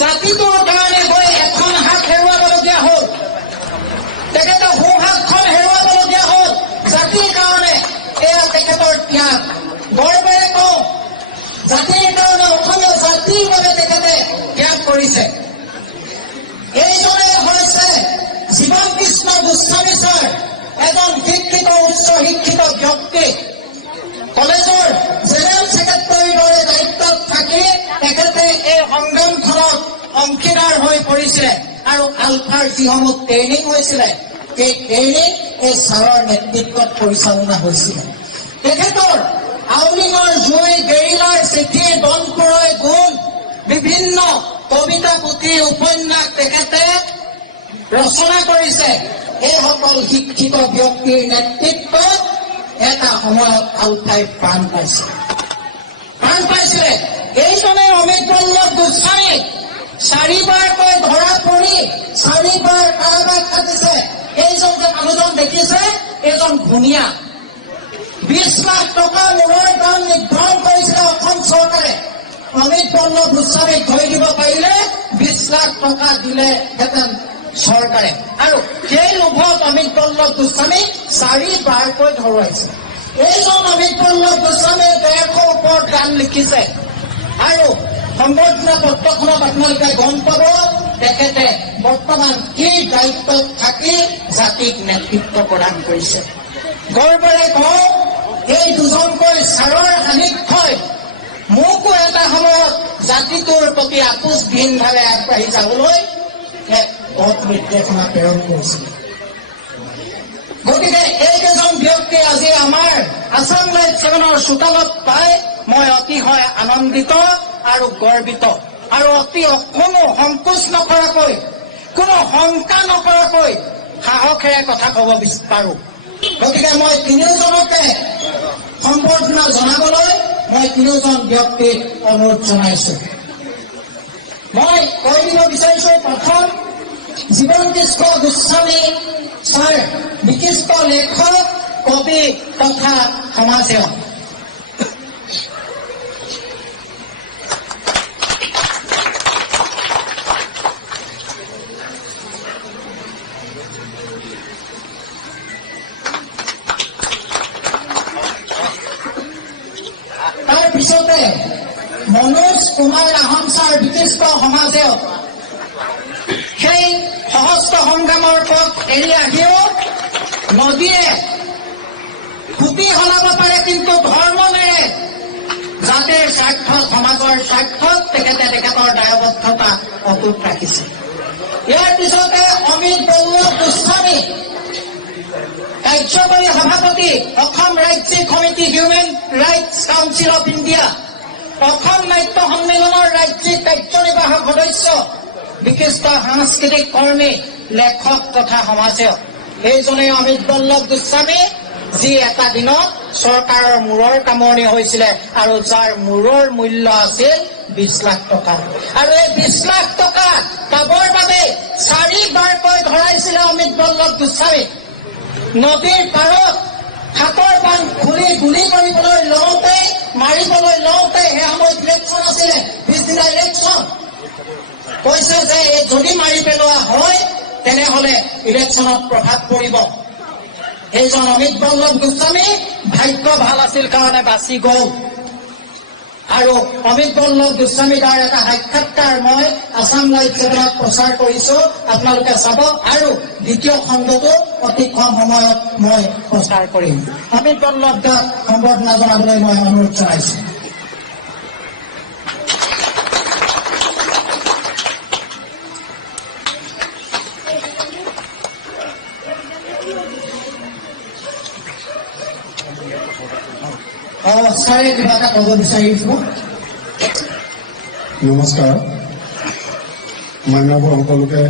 জাতিটোৰ কাৰণে গৈ এখন হাত হেৰুৱাবলগীয়া হ'ল তেখেতে সোঁহাতখন হেৰুৱাবলগীয়া হ'ল জাতিৰ কাৰণে এয়া তেখেতৰ ত্যাগ গৰ্বেৰে কওঁ জাতিৰ কাৰণে অসমীয়া জাতিৰ বাবে তেখেতে ত্যাগ কৰিছে এইজনে হৈছে জীৱন কৃষ্ণ গোস্বামী ছাৰ এজন শিক্ষিত উচ্চ শিক্ষিত ব্যক্তি কলেজৰ জেনেৰেল ছেক্ৰেটাৰীৰ দৰে দায়িত্বত থাকি তেখেতে এই সংগ্ৰামখনত অংশীদাৰ হৈ পৰিছিলে আৰু আলফাৰ যিসমূহ ট্ৰেইনিং হৈছিলে এই ট্ৰেইনিং এই ছাৰৰ নেতৃত্বত পৰিচালনা হৈছিলে তেখেতৰ আউলিঙৰ জুই গেৰিলাৰ চিঠি বনপুৰৈ গুণ বিভিন্ন কবিতা পুথি উপন্যাস তেখেতে ৰচনা কৰিছে এইসকল শিক্ষিত ব্যক্তিৰ নেতৃত্বত এটা সময়ত আউঠাই প্ৰাণ পাইছিলে। এইজনে অমিত বল্লভ গোস্বামী 4বাৰকৈ ধৰা পৰি 4বাৰ কাৰাবাস খাটিছে। এইজন যে মানুহজন দেখিছে, এইজন ঘূণীয়া। 20 লাখ টকা মূৰৰ দাম নিৰ্ধাৰণ কৰিছিলে অসম চৰকাৰে। অমিত বল্লভ গোস্বামীক ধৰি দিব পাৰিলে 20 লাখ টকা দিলেহেঁতেন চৰকাৰে। আৰু সেই লোভত অমিত বল্লভ গোস্বামীক 4বাৰকৈ ধৰুৱাইছে। এইজন অমিত বল্লভ গোস্বামীয়ে 150 ওপৰত গান লিখিছে। আৰু সম্বৰ্ধনা পত্ৰখনত আপোনালোকে গম পাব তেখেতে বৰ্তমান কি দায়িত্বত থাকি জাতিক নেতৃত্ব প্ৰদান কৰিছে। গৰ্বেৰে কওঁ, এই দুজনকৈ ছাৰৰ সান্নিধ্যই মোকো এটা সময়ত জাতিটোৰ প্ৰতি আপোচবিহীনভাৱে আগবাঢ়ি যাবলৈ এক পথ নিৰ্দেশনা প্ৰেৰণ কৰিছিল। গতিকে এইকেইজন ব্যক্তি আজি আমাৰ আছাম লাইফ 7ৰ চোতালত পাই মই অতিশয় আনন্দিত আৰু গৰ্বিত, আৰু কোনো সংকোচ নকৰাকৈ, কোনো শংকা নকৰাকৈ সাহসেৰে কথা ক'ব পাৰো। গতিকে মই তিনিওজনকে সম্বৰ্ধনা জনাবলৈ মই তিনিওজন ব্যক্তিক অনুৰোধ জনাইছো। মই কৈ দিব বিচাৰিছো, প্ৰথম জীৱন্তীষ্ঠ গোস্বামী ছাৰ বিশিষ্ট লেখক, কবি তথা সমাজসেৱক। তাৰপিছতে মনোজ কুমাৰ আহোম ছাৰ বিশিষ্ট সমাজসেৱক। সেই সহস্ৰ সংগ্ৰামৰ পথ এৰি আহিও নদীয়ে খুটি সলাব পাৰে, কিন্তু ধৰ্ম নেৰে। জাতিৰ স্বাৰ্থত, সমাজৰ স্বাৰ্থত তেখেতৰ দায়বদ্ধতা অটুট ৰাখিছে। ইয়াৰ পিছতে অমিত বল্লভ গোস্বামী, কাৰ্যকৰী সভাপতি, অসম ৰাজ্যিক সমিতি, human rights council of India, Assam নাট্য সন্মিলনৰ ৰাজ্যিক কাৰ্যনিৰ্বাহক সদস্য, বিশিষ্ট সাংস্কৃতিক কৰ্মী, লেখক তথা সমাজসেৱক। এইজনেই অমিত বল্লভ গোস্বামী, যি এটা দিনত চৰকাৰৰ মূৰৰ কামৰণি হৈছিলে আৰু যাৰ মূৰৰ মূল্য আছিল 20 লাখ টকা। আৰু এই 20 লাখ টকা পাবৰ বাবে 4বাৰকৈ ধৰাইছিলে অমিত বল্লভ গোস্বামী। নদীৰ পাৰত হাতৰ বান্ধ খুলি গুলি কৰিবলৈ লওঁতে, মাৰিবলৈ লওঁতে, সেই সময়ত ইলেকশ্যন আছিলে, 20 দিনা ইলেকশ্যন। কৈছে যে যদি মাৰি পেলোৱা হয় তেনেহলে ইলেকশ্যনত প্ৰভাৱ পৰিব। এইজন অমিত বল্লভ গোস্বামী ভাগ্য ভাল আছিল কাৰণে বাচি গ'ল। আৰু অমিত বল্লভ গোস্বামী তাৰ এটা সাক্ষাৎকাৰ মই আছাম লাইফ 7ত প্ৰচাৰ কৰিছো, আপোনালোকে চাব। আৰু দ্বিতীয় খণ্ডটো অতি কম সময়ত মই প্ৰচাৰ কৰিম। অমিত বল্লভ দাক সম্বৰ্ধনা জনাবলৈ মই অনুৰোধ জনাইছো। ছাৰে কিবা এটা ক'ব বিচাৰিছো। নমস্কাৰ, মান্যবৰ সকলোকে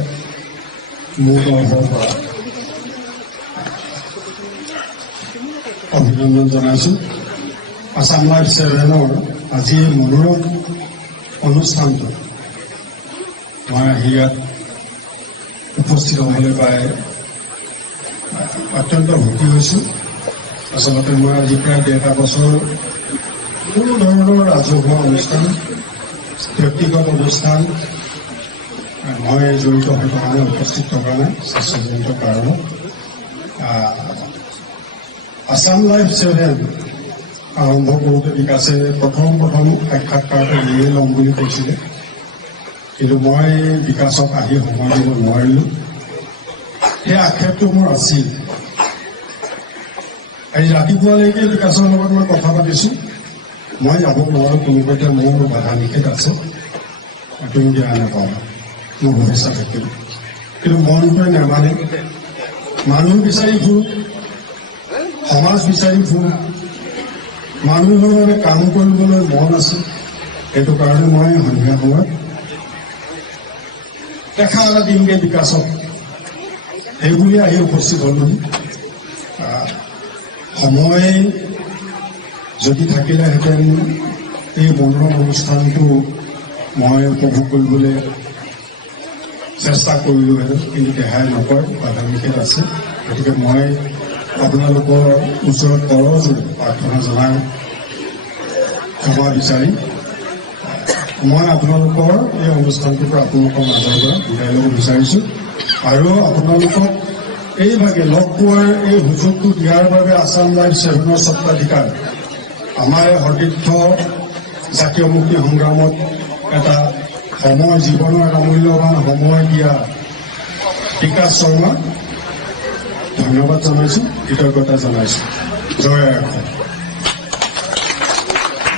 মোৰ তৰফৰ পৰা অভিনন্দন জনাইছো। আছাম লাইফ 7ৰ আজি মনোৰম অনুষ্ঠানটো মই আহি ইয়াত উপস্থিত হ'বলৈ পাই অত্যন্ত সুখী হৈছো। আচলতে মই আজি প্ৰায় 1.5 বছৰ কোনো ধৰণৰ ৰাজহুৱা অনুষ্ঠান, ব্যক্তিগত অনুষ্ঠান মই জড়িত হৈ থকা নাই, উপস্থিত থকা নাই স্বাস্থ্যজনিত কাৰণত। আছাম লাইফ 7 আৰম্ভ কৰোঁতে বিকাশে প্ৰথম সাক্ষাৎকাৰটো নিয়ে ল'ম বুলি কৈছিলে, কিন্তু মই বিকাশক আহি সময় দিব নোৱাৰিলোঁ। সেই আক্ষেপটো মোৰ আছিল। আজি ৰাতিপুৱালৈকে বিকাশৰ লগত মই কথা পাতিছোঁ, মই যাব নোৱাৰোঁ, কোনোবাতে মোৰ বাধা নিষেধ আছে, তুমি দিয়া নাপাওঁ, মোৰ ভৱিষ্যত থাকিল। কিন্তু মনটোৱে নেমানে। মানুহ বিচাৰি ফুৰোঁ, সমাজ বিচাৰি ফুৰোঁ, মানুহৰ বাবে কাম কৰিবলৈ মন আছে। সেইটো কাৰণে মই সন্ধিয়া সময়ত দেখা এটা দিমগে বিকাশক, সেইবুলি আহি উপস্থিত হ'লো। সময় যদি থাকিলেহেঁতেন এই মনোৰম অনুষ্ঠানটো মই উপভোগ কৰিবলৈ চেষ্টা কৰিলোহেঁতেন, কিন্তু দেহাই নকয়, বাধা নিষেধ আছে। গতিকে মই আপোনালোকৰ ওচৰত কৰজোৰে প্ৰাৰ্থনা জনাই ক্ষমা বিচাৰিম। মই আপোনালোকৰ এই অনুষ্ঠানটোৰ পৰা আপোনালোকৰ মাজৰ পৰা বিদায় ল'ব বিচাৰিছোঁ আৰু আপোনালোকক এইভাগে লগ পোৱাৰ এই সুযোগটো দিয়াৰ বাবে আছাম লাইভ 7ৰ স্বত্বাধিকাৰ আমাৰ সতীৰ্থ জাতীয় মুক্তি সংগ্ৰামত এটা সময়, জীৱনৰ এটা মূল্যৱান সময় দিয়া বিকাশ শৰ্মাক ধন্যবাদ জনাইছোঁ, কৃতজ্ঞতা জনাইছোঁ। জয় আইঅসম।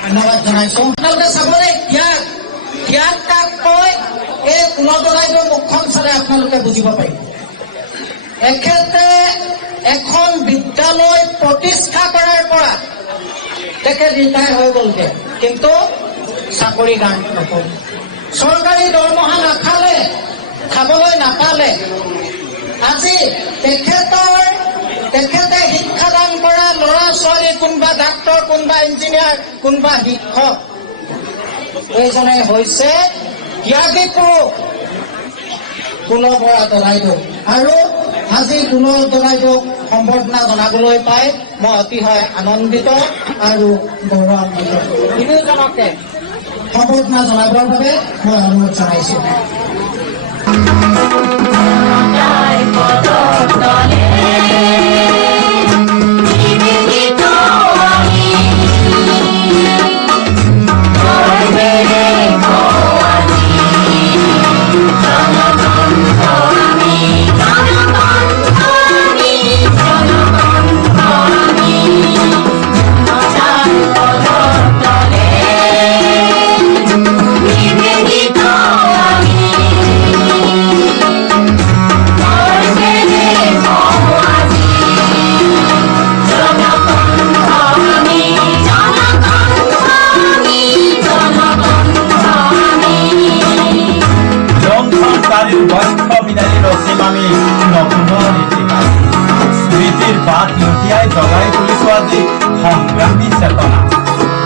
ধন্যবাদ জনাইছোঁ। আপোনালোকে চাবলৈ ত্যাগ কাক কয়, এই পুনৰদৰাইদেউৰ মুখখন চালে আপোনালোকে বুজিব পাৰিব। এখেতে এখন বিদ্যালয় প্ৰতিষ্ঠা কৰাৰ পৰা তেখেত ৰিটায়াৰ হৈ গ'লগে, কিন্তু চাকৰি কাৰণে নকৰিল। চৰকাৰী দৰমহা নাখালে, খাবলৈ নাপালে। আজি তেখেতে শিক্ষাদান কৰা ল'ৰা ছোৱালী, কোনোবা ডাক্তৰ, কোনোবা ইঞ্জিনিয়াৰ, কোনোবা শিক্ষক, এইজনে হৈছে ত্যাগী পুৰুষ কুলৰ বৰা দৰাইদেউ। আৰু আজি কুলৰ দৰাইদেউক সম্বৰ্ধনা জনাবলৈ পাই মই অতিশয় আনন্দিত আৰু গৌৰৱান্বিত। তিনিওজনকে সম্বৰ্ধনা জনাবৰ বাবে মই অনুৰোধ জনাইছোঁ। স্মৃতিৰ বাট লুটিয়াই জগাই তুলিছো আজি সংগ্ৰামী চেতনা।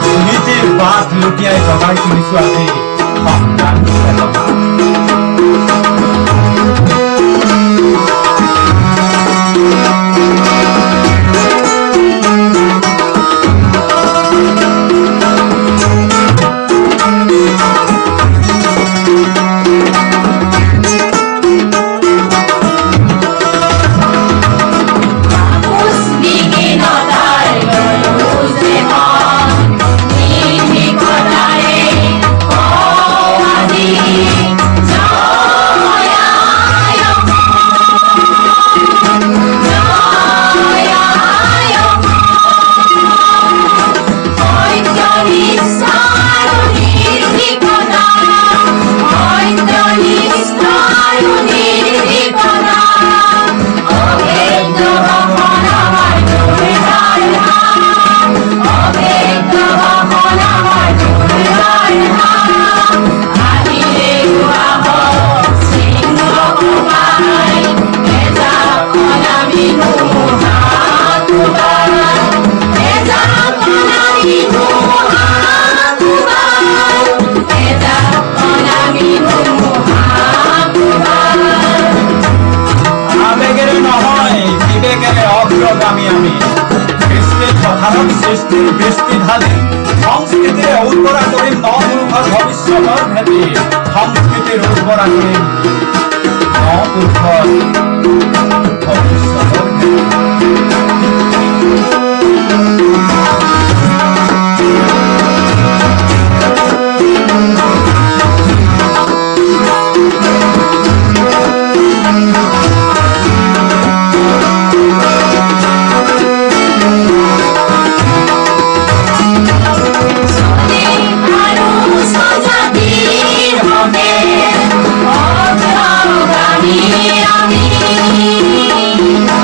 স্মৃতিৰ বাট লুটিয়াই জগাই তুলিছো আজি সংগ্ৰামী চেতনা। সৃষ্টিৰ বৃষ্টি ঢালি সংস্কৃতিৰে উৰ্বৰা কৰিম নপুৰুষৰ ভৱিষ্যতৰ ভেটি। সংস্কৃতিৰ উৰ্বৰা কৰিম নপুৰুষৰ ভৱিষ্যতৰ ভেটি। আমি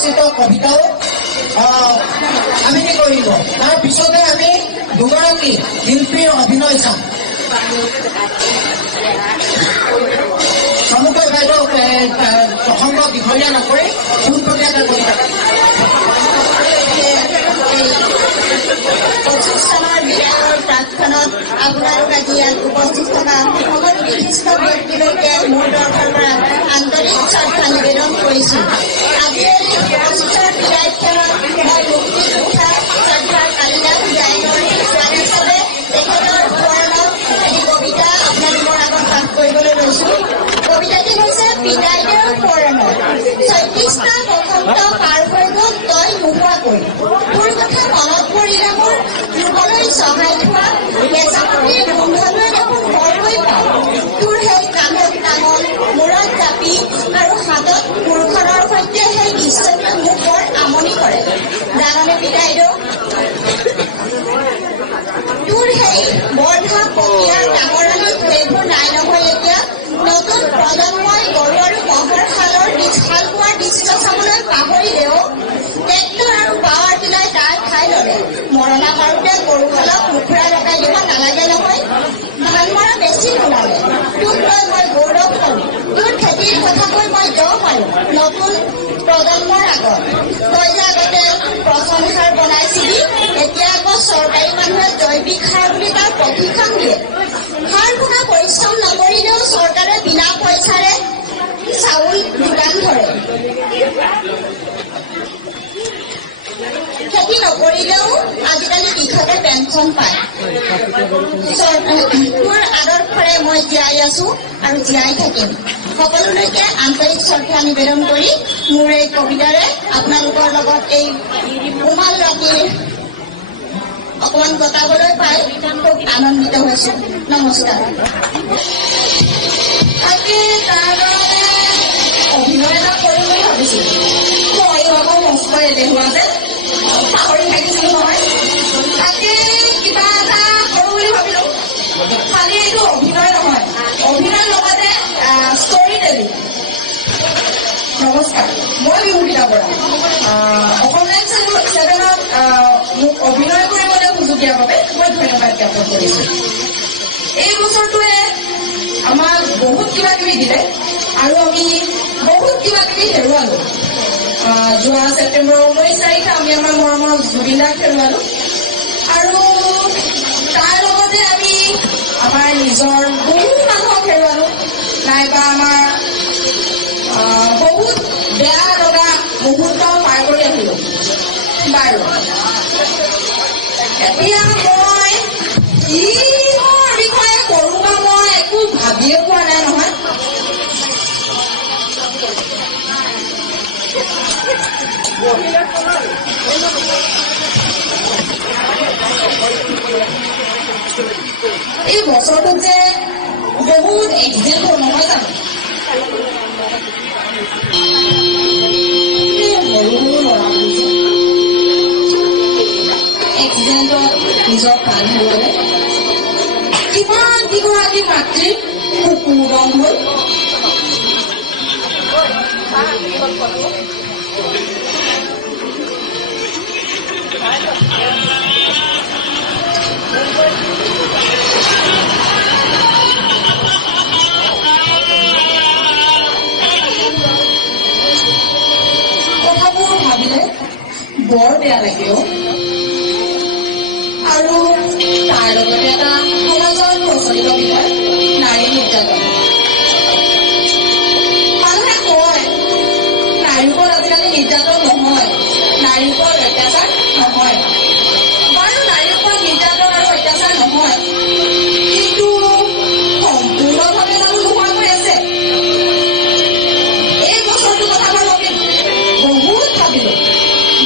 ৰচিত কবিতাও আমি কি কৰিব। তাৰ পিছতে আমি দুগৰাকী শিল্পীৰ অভিনয় চাম। চমুকৈ বাইদেউ প্ৰসংগ দীঘলীয়া নকৰি পোনপটীয়াকৈ কৈ থাকে। 25 চনৰ বিদায়ৰ প্ৰাক্ক্ষণত আপোনালোক আজি ইয়াত উপস্থিত থকা সকলো বিশিষ্ট ব্যক্তিলৈকে মোৰ তৰফৰ পৰা আন্তৰিক শ্ৰদ্ধা নিবেদন কৰিছোঁ। আজি এই 25ৰ বিদায় ক্ষণত মই মুক্তিত উঠা শ্ৰদ্ধাৰ কালিদাস গায়কৰ গান হিচাপে তেখেতৰ সোঁৱৰণত এটি কবিতা আপোনালোকৰ আগত পাঠ কৰিবলৈ লৈছোঁ। কবিতাটি হৈছে বিদায়ৰ সোঁৱৰণত। 36টা বসন্ত পাৰ হৈ গ'ল তই নোহোৱাকৈ, তোৰ কথা মনত পৰিলে মোৰ ৰুবলৈ সহায় থোৱা কেঁচামাটিৰ গোন্ধটোৱে দেখোন বৰকৈ পাওঁ। তোৰ সেই কান্ধত নাঙল, মূৰত জাপি আৰু হাতত কোৰখনৰ সৈতে সেই দৃশ্যটোৱে মোক বৰ আমনি কৰে। জাননে বিদায়দেউ, তোৰ সেই বৰধা পকীয়া ডাঙৰালি সেইবোৰ নাই নহয় এতিয়া। নতুন প্ৰজন্মই গৰু আৰু ম'হৰ হাল বোৱাৰ দৃশ্য চাবলৈ পাহৰিলেও ট্ৰেক্টৰ আৰু পাৱাৰ টিলাৰ তাৰ ঠাই ল'লে। মৰণা মাৰোতে গৰুহালক মুখুৰা লগাই দিব নালাগে নহয়। ধান মৰা বেছি নোলালে। তোক লৈ মই গৌৰৱ কৰোঁ। তোৰ খেতিৰ কথা কৈ মই দ মাৰোঁ নতুন প্ৰজন্মৰ আগত। তই যে আগতে পচন সাৰ বনাইছিলি, এতিয়া আকৌ চৰকাৰী মানুহে জৈৱিক সাৰ বুলি তাৰ প্ৰশিক্ষণ দিয়ে। সাৰ পোনা পৰিশ্ৰম নকৰিলেও চৰকাৰে বিনা পইচাৰে চাউল যোগান ধৰে। খেতি নকৰিলেও আজিকালি কৃষকে পেঞ্চন পায়। তোৰ আদৰ্শৰে মই জীয়াই আছো আৰু জীয়াই থাকিম। সকলোলৈকে আন্তৰিক শ্ৰদ্ধা নিবেদন কৰি মোৰ এই কবিতাৰে আপোনালোকৰ লগত এই উমাল ৰাতিৰ অকণমান কটাবলৈ পাই খুব আনন্দিত হৈছো। নমস্কাৰ। আজি তাৰ কাৰণে অভিনয় এটা কৰিম বুলি ভাবিছিলোঁ। মই আকৌ মস্ত এলেহুৱা যে পাহৰি থাকিছিলোঁ নহয়। তাকে কিবা এটা কৰোঁ বুলি ভাবিলোঁ। খালি এইটো অভিনয় নহয়, অভিনয়ৰ লগতে ষ্টৰী টেলিং। নমস্কাৰ, মই বিভূতিকা বৰা। অসমীয়া চেনেলত মোক অভিনয় কৰিবলৈ সুযোগ দিয়াৰ বাবে মই ধন্যবাদ জ্ঞাপন কৰিছোঁ। এই বছৰটোৱে আমাক বহুত কিবা কিবি দিলে আৰু আমি বহুত কিবা কিবি হেৰুৱালোঁ। যোৱা ছেপ্টেম্বৰৰ 19 তাৰিখে আমি আমাৰ মৰমৰ জুবিন দাক হেৰুৱালোঁ আৰু তাৰ লগতে আমি আমাৰ নিজৰ বহুত মানুহক হেৰুৱালোঁ, নাইবা আমাৰ বহুত বেয়া লগা মুহূৰ্ত পাৰ কৰি আহিলোঁ। বাৰু এতিয়া মই কিহৰ বিষয়ে কৰোঁ বা মই একো ভাবিয়ে পোৱা নাই নহয়। এই বছৰটোত যে বহুত এক্সিডেণ্ট হ'ল নহয় জানো। সৰু সৰু ল'ৰাবোৰ এক্সিডেণ্টত নিজৰ প্ৰাণ হেৰুৱালে। কিমান কিগৰাকী মাতৃৰ কুকুৰদম হ'ল। কথাবোৰ ভাবিলে বৰ বেয়া লাগে। আৰু তাৰ লগতে এটা সমাজত প্ৰচলিত বিষয় নাৰী নিৰ্যাতন। মানুহে কয় নাৰীৰ ওপৰত আজিকালি নিৰ্যাতন নহয়, নাৰীৰ ওপৰত অত্যাচাৰ নহয়। বাৰু নাৰীৰ ওপৰত নিৰ্যাতন আৰু অত্যাচাৰ নহয়, কিন্তু সম্পূৰ্ণভাৱে জানো নোহোৱাকৈ আছে। এই বছৰটোৰ কথা মই বহুত ভাবিলোঁ,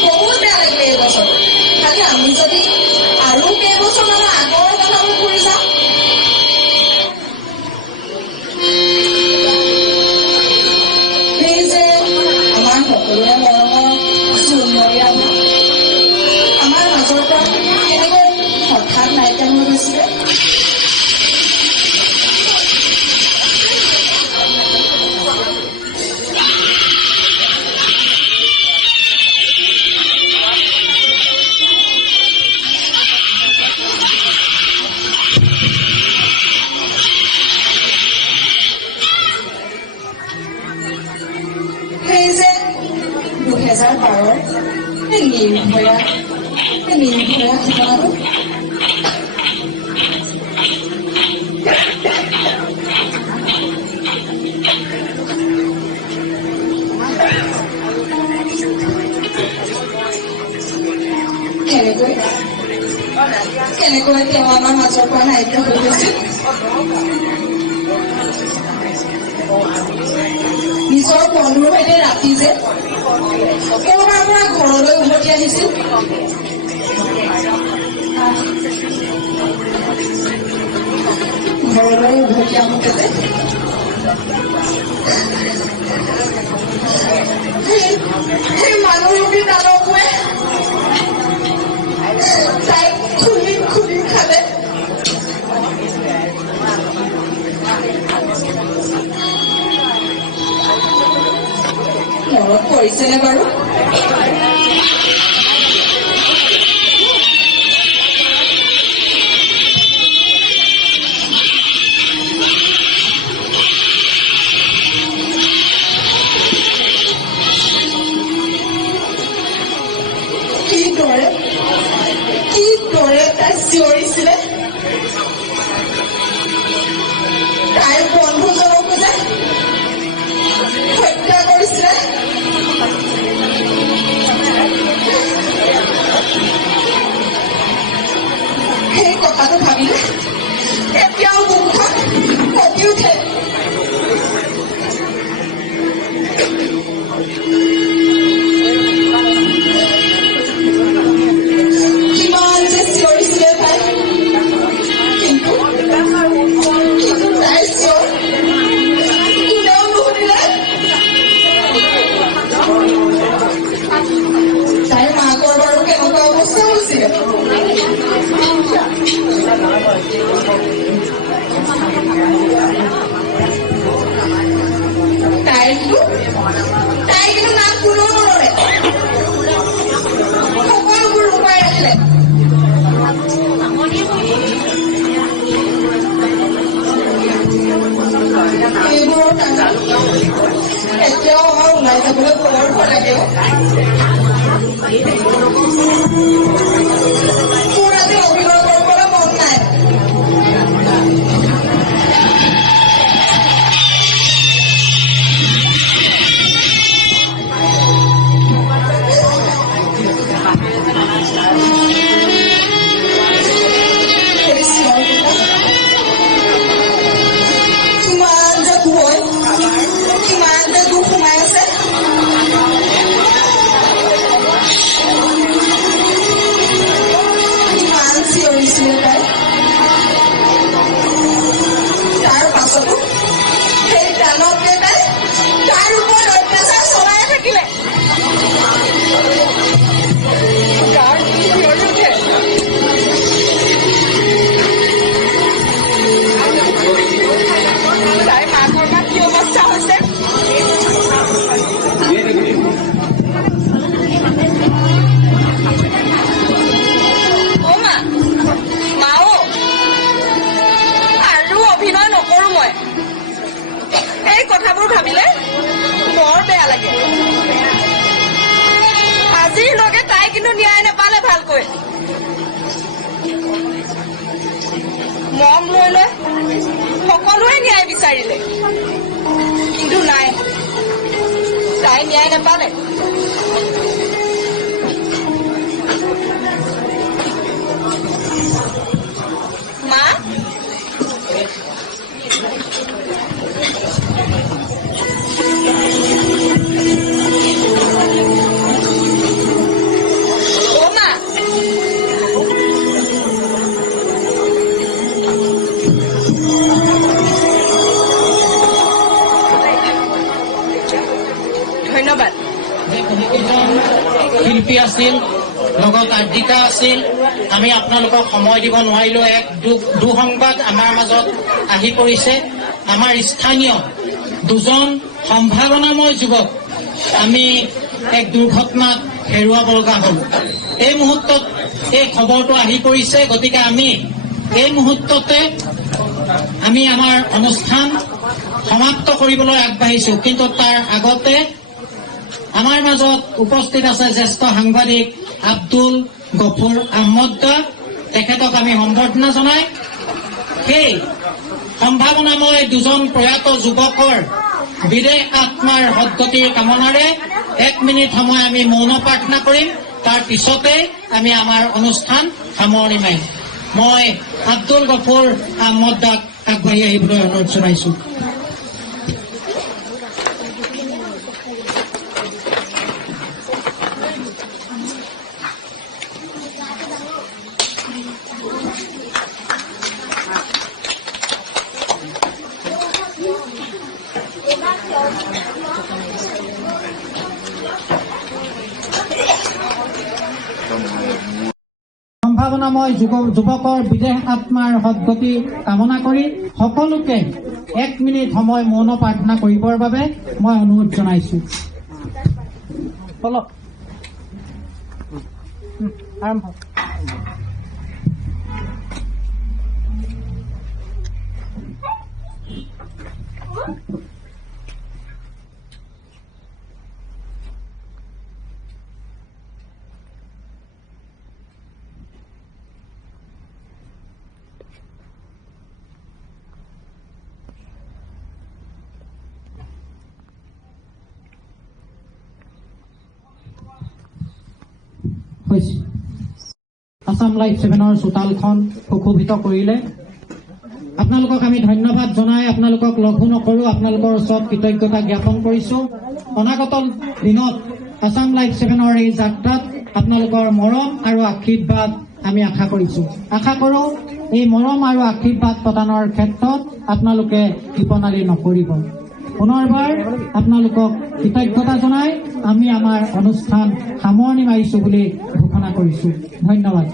বহুত বেয়া লাগিলে এই বছৰটো। নিৰ্ভয়া ঘটনাটো কেনেকৈ তেওঁ আমাৰ মাজৰ পৰা নাইকিয়া হৈ গৈছিল। নিজৰ বন্ধুৰ সৈতে ৰাতি যে ক'ৰবাৰ পৰা ঘৰলৈ উভতি আহিছিল। ঘৰলৈ উভতি আহোঁতে যে সেই মানুহৰূপী দানৱে তাইক খুলি খুলি খালে। মনত পৰিছেনে বাৰু? কিদৰে তাই চিঞৰিছিলে। তাইৰ বন্ধুজনকো যে হত্যা কৰিছিলে। সেই কথাটো ভাবিলে এতিয়াও মুখখন কঁপি উঠে। কিমান যে চিঞৰিছিলে তাই, কিন্তু তাইৰ চিঞৰ কোনেও নুশুনিলে। তাইৰ মাকৰ বাৰু কেনেকুৱা অৱস্থা হৈছিলে। তাই কিন্তু নাক কোনেও নলৰে। সকলোবোৰ লুকুৱাই ৰাখিলে। এইবোৰৰ কাৰণে এতিয়াও আমাৰ ওলাই যাবলৈ বৰ ভয় লাগে। মোৰ আজি অভিনয় কৰিবলৈ মন নাই। কিমান যে ভয়, কিমান যে দুখ সোমাই আছে। কিমান চিঞৰিছিলে তাই। তাৰ পাছতো সেই দানৱে তাই তাৰ ওপৰত অত্যাচাৰ চলাই থাকিলে। তাৰ চিঞৰি উঠে। তাইৰ মাকৰ গাত কি অৱস্থা হৈছে। মাও আৰু অভিনয় নকৰো মই। এই কথাবোৰ ভাবিলে বৰ বেয়া লাগে। আজিলৈকে তাই কিন্তু ন্যায় নাপালে ভালকৈ। মম লৈ লৈ সকলোৱে ন্যায় বিচাৰিলে, কিন্তু নাই, তাই ন্যায় নাপালে। মা, অ' মা, ধন্যবাদ। শিল্পী আছিল, লগত আৰ্জিকা আছিল। আমি আপোনালোকক সময় দিব নোৱাৰিলো। এক দুসংবাদ আমাৰ মাজত আহি পৰিছে। আমাৰ স্থানীয় দুজন সম্ভাৱনাময় যুৱক আমি এক দুৰ্ঘটনাত হেৰুৱাব লগা হ'ল। এই মুহূৰ্তত এই খবৰটো আহি পৰিছে, গতিকে আমি এই মুহূৰ্ততে আমি আমাৰ অনুষ্ঠান সমাপ্ত কৰিবলৈ আগবাঢ়িছো। কিন্তু তাৰ আগতে আমাৰ মাজত উপস্থিত আছে জ্যেষ্ঠ সাংবাদিক আব্দুল গফুৰ আহমদ দা, তেখেতক আমি সম্বৰ্ধনা জনাই সেই সম্ভাৱনাময় দুজন প্ৰয়াত যুৱকৰ বিদেশ আত্মাৰ সদ্গতিৰ কামনাৰে 1 মিনিট সময় আমি মৌন প্ৰাৰ্থনা কৰিম। তাৰ পিছতে আমি আমাৰ অনুষ্ঠান সামৰণি মাৰিম। মই আব্দুল গফুৰ আহমদ দাক আগবাঢ়ি আহিবলৈ অনুৰোধ জনাইছো। সম্ভাৱনাময় যুৱকৰ বিদেশ আত্মাৰ সদ্গতি কামনা কৰি সকলোকে 1 মিনিট সময় মৌন প্ৰাৰ্থনা কৰিবৰ বাবে মই অনুৰোধ জনাইছো। আৰম্ভ। আসাম লাইভ 7ৰ চোতালখন সুশোভিত কৰিলে। আপোনালোকক আমি ধন্যবাদ জনাই আপোনালোকক লঘু নকৰো, আপোনালোকৰ ওচৰত কৃতজ্ঞতা জ্ঞাপন কৰিছো। অনাগত দিনত আসাম লাইভ 7ৰ এই যাত্ৰাত আপোনালোকৰ মৰম আৰু আশীৰ্বাদ আমি আশা কৰিছো। আশা কৰো এই মৰম আৰু আশীৰ্বাদ প্ৰদানৰ ক্ষেত্ৰত আপোনালোকে কৃপণালি নকৰিব। পুনৰবাৰ আপোনালোকক কৃতজ্ঞতা জনাই আমি আমাৰ অনুষ্ঠান সামৰণি মাৰিছো বুলি ঘোষণা কৰিছো। ধন্যবাদ।